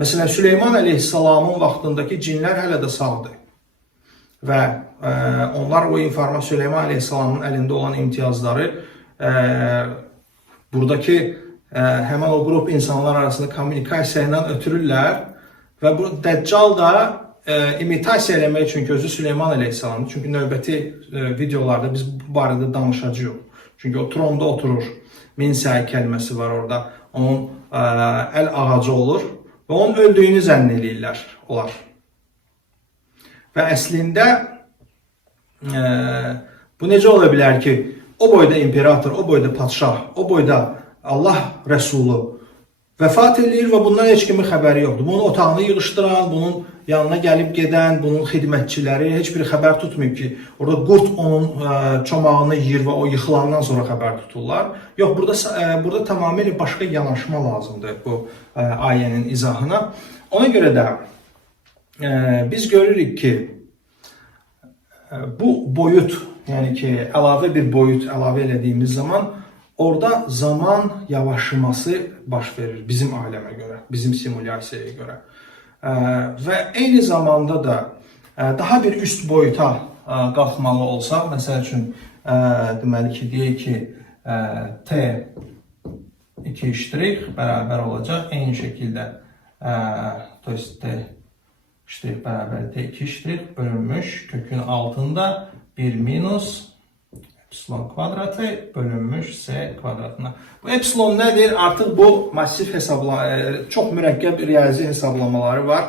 Məsələn, Süleyman əleyhissalamın vaxtındakı cinlər hələ də sağdır. Və onlar o informasiya Süleyman əleyhissalamın əlində olan imtiyazları buradakı həmən o qrup insanlar arasında kommunikasiya ilə ötürürlər və bu Dəccal da imitasiya eləmək üçün gözü Süleyman əleyhissalamdır. Çünki növbəti videolarda biz bu barədə danışacağıq. Çünki o tronda oturur. Minsəy kəlməsi var orada. Onun əl ağacı olur və onun öldüyünü zənn eləyirlər onlar. Və əslində bu necə ola bilər ki, o boyda imperator, o boyda padşah, o boyda Allah Rəsulu vəfat edir və bundan heç kimin xəbəri yoxdur. Bunun otağını yığışdıran, bunun yanına gəlib gedən, bunun xidmətçiləri heç biri xəbər tutmayıb ki, orada qurd onun çomağını yiyir və o yıxılandan sonra xəbər tuturlar. Yox, burada tamamilə başqa yanaşma lazımdır bu ayənin izahına. Ona görə də biz görürük ki, bu boyut, yəni ki, əlavə bir boyut əlavə elədiyimiz zaman orada zaman yavaşıması baş verir bizim aləmə görə, bizim simulyasiyaya görə. Və eyni zamanda da daha bir üst boyuta qalxmalı olsaq, məsəl üçün, deməli ki, deyək ki, T2 ştrix bərabər olacaq, eyni şəkildə, T ştrix bərabər T2 ştrix bölünmüş kökün altında 1 minus epsilon kvadratı bölünmüş S kvadratına. Bu epsilon nədir? Artıq bu masif çox mürəkkəb riyazi hesablamaları var.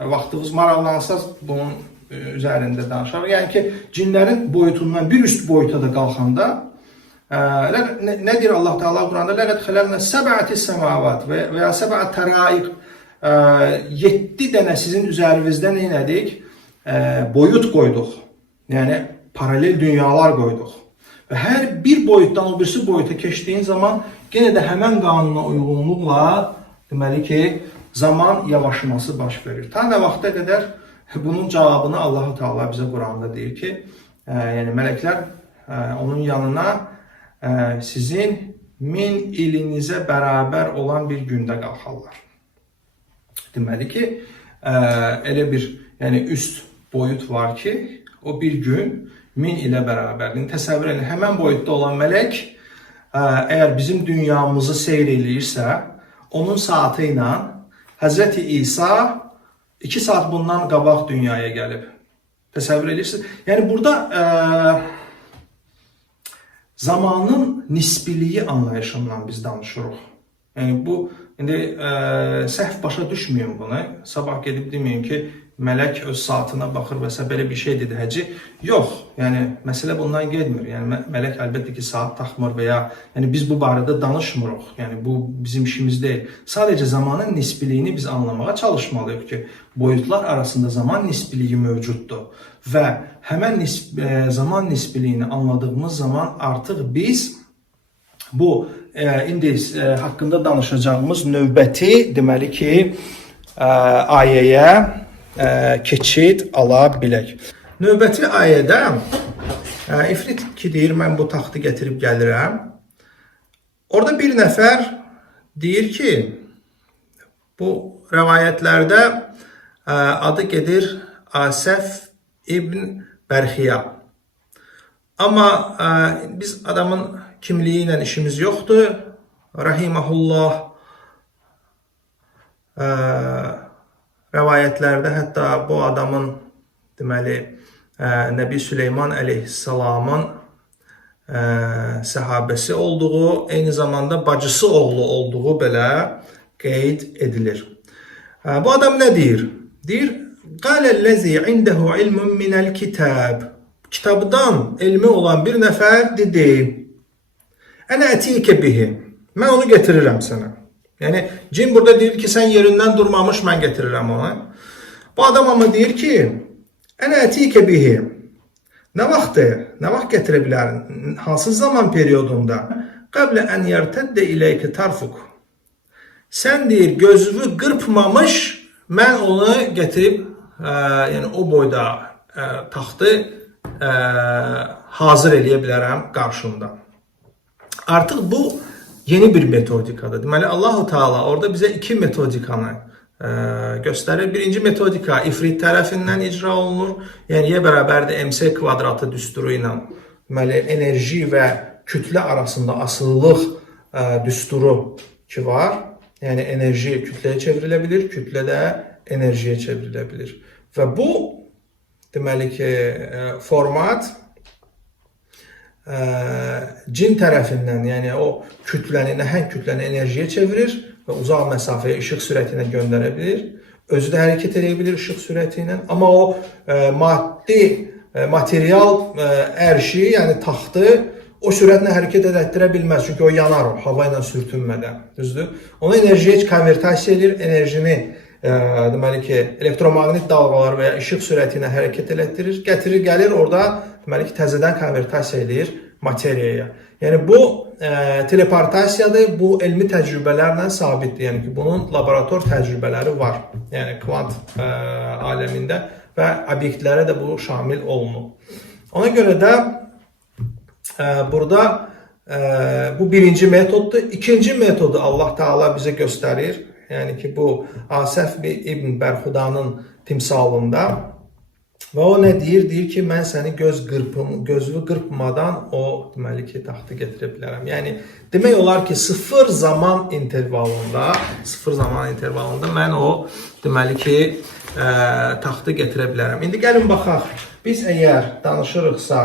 Vaxtınız maraqlansaz bunun üzərində danışarıq. Yəni ki, cinlərin boyutundan bir üst boyuta da qalxanda nə deyir Allah Teala Quranda? Ləqəd xələqnə səbəti səmavat və ya səbət təraiq. 7 dənə sizin üzərinizdə nə elədik? Boyut qoyduq. Yəni paralel dünyalar qoyduq. Və hər bir boyutdan o birisi boyuta keçdiyin zaman yenə də həmən qanuna uyğunluqla deməli ki, zaman yavaşması baş verir. Ta nə vaxta qədər bunun cavabını Allah-u Teala bizə Quranda deyir ki, yəni mələklər onun yanına sizin 1000 ilinizə bərabər olan bir gündə qalxarlar. Deməli ki, elə bir üst boyut var ki, o bir gün 1000 ilə bərabərdir. Təsəvvür edin, həmən boyutda olan mələk əgər bizim dünyamızı seyr eləyirsə, onun saatı ilə Həzrəti İsa 2 saat bundan qabaq dünyaya gəlib. Təsəvvür edirsiniz? Yəni burada zamanın nisbiliyi anlayışından biz danışırıq. Yəni bu indi səhv başa düşməyin bunu. Sabah gedib deməyin ki, mələk öz saatına baxır və belə bir şey dedi həci. Yox, yəni məsələ bundan getmir. Yəni mələk əlbəttə ki, saat taxmır və ya biz bu barədə danışmırıq. Yəni bu bizim işimiz deyil. Sadəcə zamanın nisbiliyini biz anlamağa çalışmalıyıq ki, boyutlar arasında zaman nisbiliyi mövcuddur. Və həmən zaman nisbiliyini anladığımız zaman artıq biz bu indi haqqında danışacağımız növbəti deməli ki, ayəyə keçid ala bilək. Növbəti ayədə İfrit ki deyir, mən bu taxtı gətirib gəlirəm. Orada bir nəfər deyir ki, bu rəvayətlərdə adı gedir Asəf İbn Bərxiya. Amma biz adamın kimliyi ilə işimiz yoxdur. Rahiməhullah rəvayətlərdə hətta bu adamın deməli Nəbi Süleyman əleyhissalamın səhabəsi olduğu, eyni zamanda bacısı oğlu olduğu belə qeyd edilir. Bu adam nə deyir? Deyir, "Qalellezî indehu ilmun minel kitab." Kitabdan elmi olan bir nəfər dedi, "Ənə ətikə bihi." Mən onu getirirəm sənə. Yəni cin burada deyir ki, sən yerindən durmamış, mən getirirəm onu. Bu adam amma deyir ki, "Ənə ətikə bihi." Nə vaxt gətirə bilərəm? Hansı zaman periodunda? "Qəblə ən yərtəddə iləykə tarfuk." Sən deyir, gözünü qırpmamış, mən onu gətirib, yəni o boyda taxtı hazır eləyə bilərəm qarşında. Artıq bu yeni bir metodikadır. Deməli, Allah-u Teala orada bizə 2 metodikanı göstərir. Birinci metodika İfrit tərəfindən icra olunur. Yəni, Y bərabərdir MC kvadratı düsturu ilə deməli, enerji və kütlə arasında asılılıq düsturu ki var. Yəni, enerji kütləyə çevrilə bilir, kütlə də enerjiyə çevrilə bilir. Və bu, deməli ki, format cin tərəfindən, yəni o kütləni, nəhəng kütləni enerjiyə çevirir və uzaq məsafəyə işıq sürəti ilə göndərə bilir. Özü də hərəkət edə bilir işıq sürəti ilə. Amma o material ərşi, yəni taxtı o sürətlə hərəkət etdirə bilməz. Çünki o yanar o, hava ilə sürtünmədən. Düzdür? Onu enerjiyə konvertasiya edir, enerjini deməli ki, elektromaqnit dalğalar və ya işıq sürəti ilə hərəkət etdirir, gətirir, gəlir orada deməli ki, təzədən konvertasiya edir materiyaya. Yəni bu teleportasiyadır, bu elmi təcrübələrlə sabitdir. Yəni ki, bunun laborator təcrübələri var. Yəni kvant aləmində və obyektlərə də bu şamil olunur. Ona görə də burada bu birinci metoddur. İkinci metodu Allah Teala bizə göstərir. Yəni ki, bu Asəf İbn Bərxudanın timsalında. Və o nə deyir? Deyir ki, mən səni gözünü qırpmadan o deməli ki, taxtı gətirə bilərəm. Yəni demək olar ki, sıfır zaman intervalında mən o deməli ki, taxtı gətirə bilərəm. İndi gəlin baxaq. Biz əgər danışırıqsa,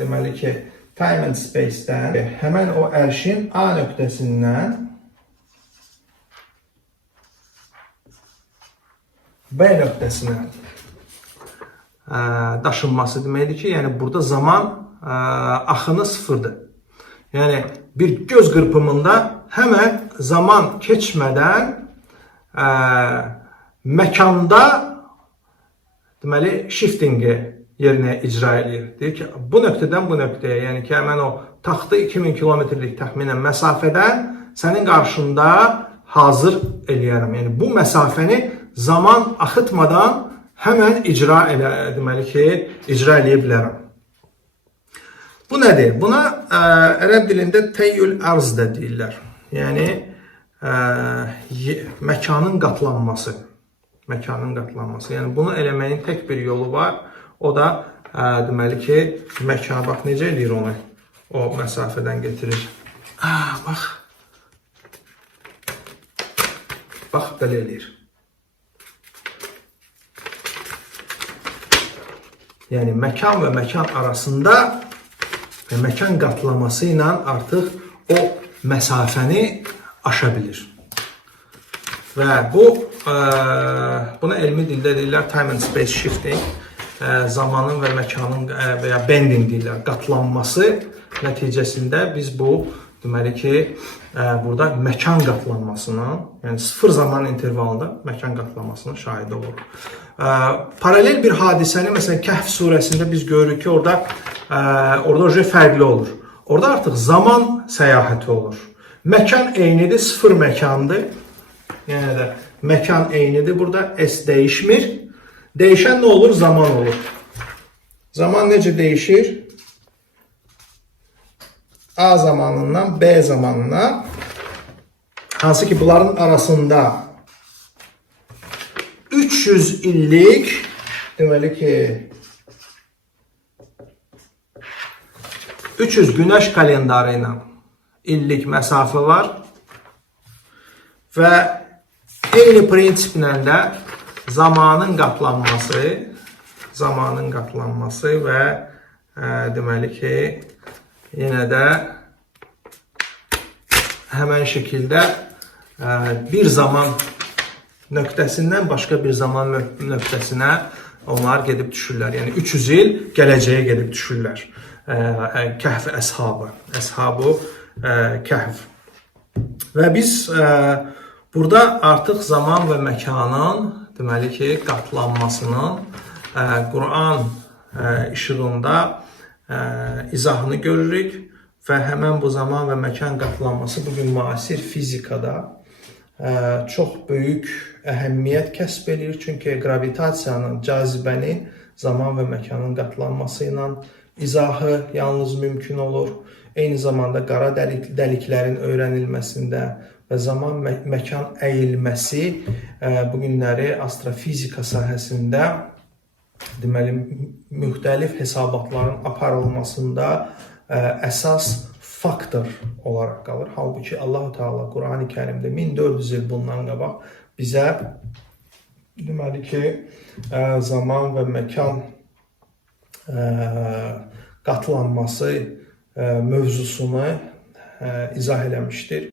deməli ki, time and space-dən həmən o ərşin A nöqtəsindən B nöqtəsinə daşınması deməkdir ki, yəni burada zaman axını sıfırdır. Yəni bir göz qırpımında həmən zaman keçmədən məkanda deməli shiftingi yerinə icra edir. Deyir ki, bu nöqtədən bu nöqtəyə, yəni ki, həmən o taxtı 2000 kilometrlik təxminən məsafədən sənin qarşında hazır eləyərəm. Yəni bu məsafəni zaman axıtmadan həmən icra eləyə bilərəm. Bu nədir? Buna ərəb dilində təyyül ərz də deyirlər. Yəni məkanın qatlanması. Məkanın qatlanması. Yəni bunu eləməyin tək bir yolu var. O da deməli ki, məkanı bax necə eləyir onu? O məsafədən getirir. Bax. Bax belə eləyir. Yəni məkan və məkan arasında və məkan qatlaması ilə artıq o məsafəni aşa bilir. Və buna elmi dildə deyirlər time and space shifting, zamanın və məkanın və ya bending deyirlər, qatlanması nəticəsində biz bu deməli ki, burada məkan qatlanmasının, yəni sıfır zaman intervalında məkan qatlanmasının şahidi oluruq. Paralel bir hadisəni, məsələn, Kəhf surəsində biz görürük ki, orada fərqli olur. Orada artıq zaman səyahəti olur. Məkan eynidir, sıfır məkandır. Yəni də məkan eynidir, burada S dəyişmir. Dəyişən nə olur? Zaman olur. Zaman necə dəyişir? A zamanından B zamanına, hansı ki bunların arasında 300 illik, deməli ki 300 günəş kalendarı ilə illik məsafə var və eyni prinsiplə də zamanın qatlanması və deməli ki yenə də həmən şəkildə bir zaman nöqtəsindən başqa bir zaman nöqtəsinə onlar gedib düşürlər. Yəni 300 il gələcəyə gedib düşürlər. Kəhf əshabı Kəhf. Və biz burada artıq zaman və məkanın deməli ki qatlanmasının Quran işığında izahını görürük və həmən bu zaman və məkan qatlanması bugün müasir fizikada çox böyük əhəmiyyət kəsb edir. Çünki gravitasiyanın, cazibənin zaman və məkanın qatlanması ilə izahı yalnız mümkün olur. Eyni zamanda qara dəliklərin öyrənilməsində və zaman məkan əyilməsi bugünləri astrofizika sahəsində deməli müxtəlif hesabatların aparılmasında əsas faktor olaraq qalır. Halbuki Allah-u Teala Qurani Kərimdə 1400 il bundan qabaq bizə deməli ki zaman və məkan qatlanması mövzusunu izah eləmişdir.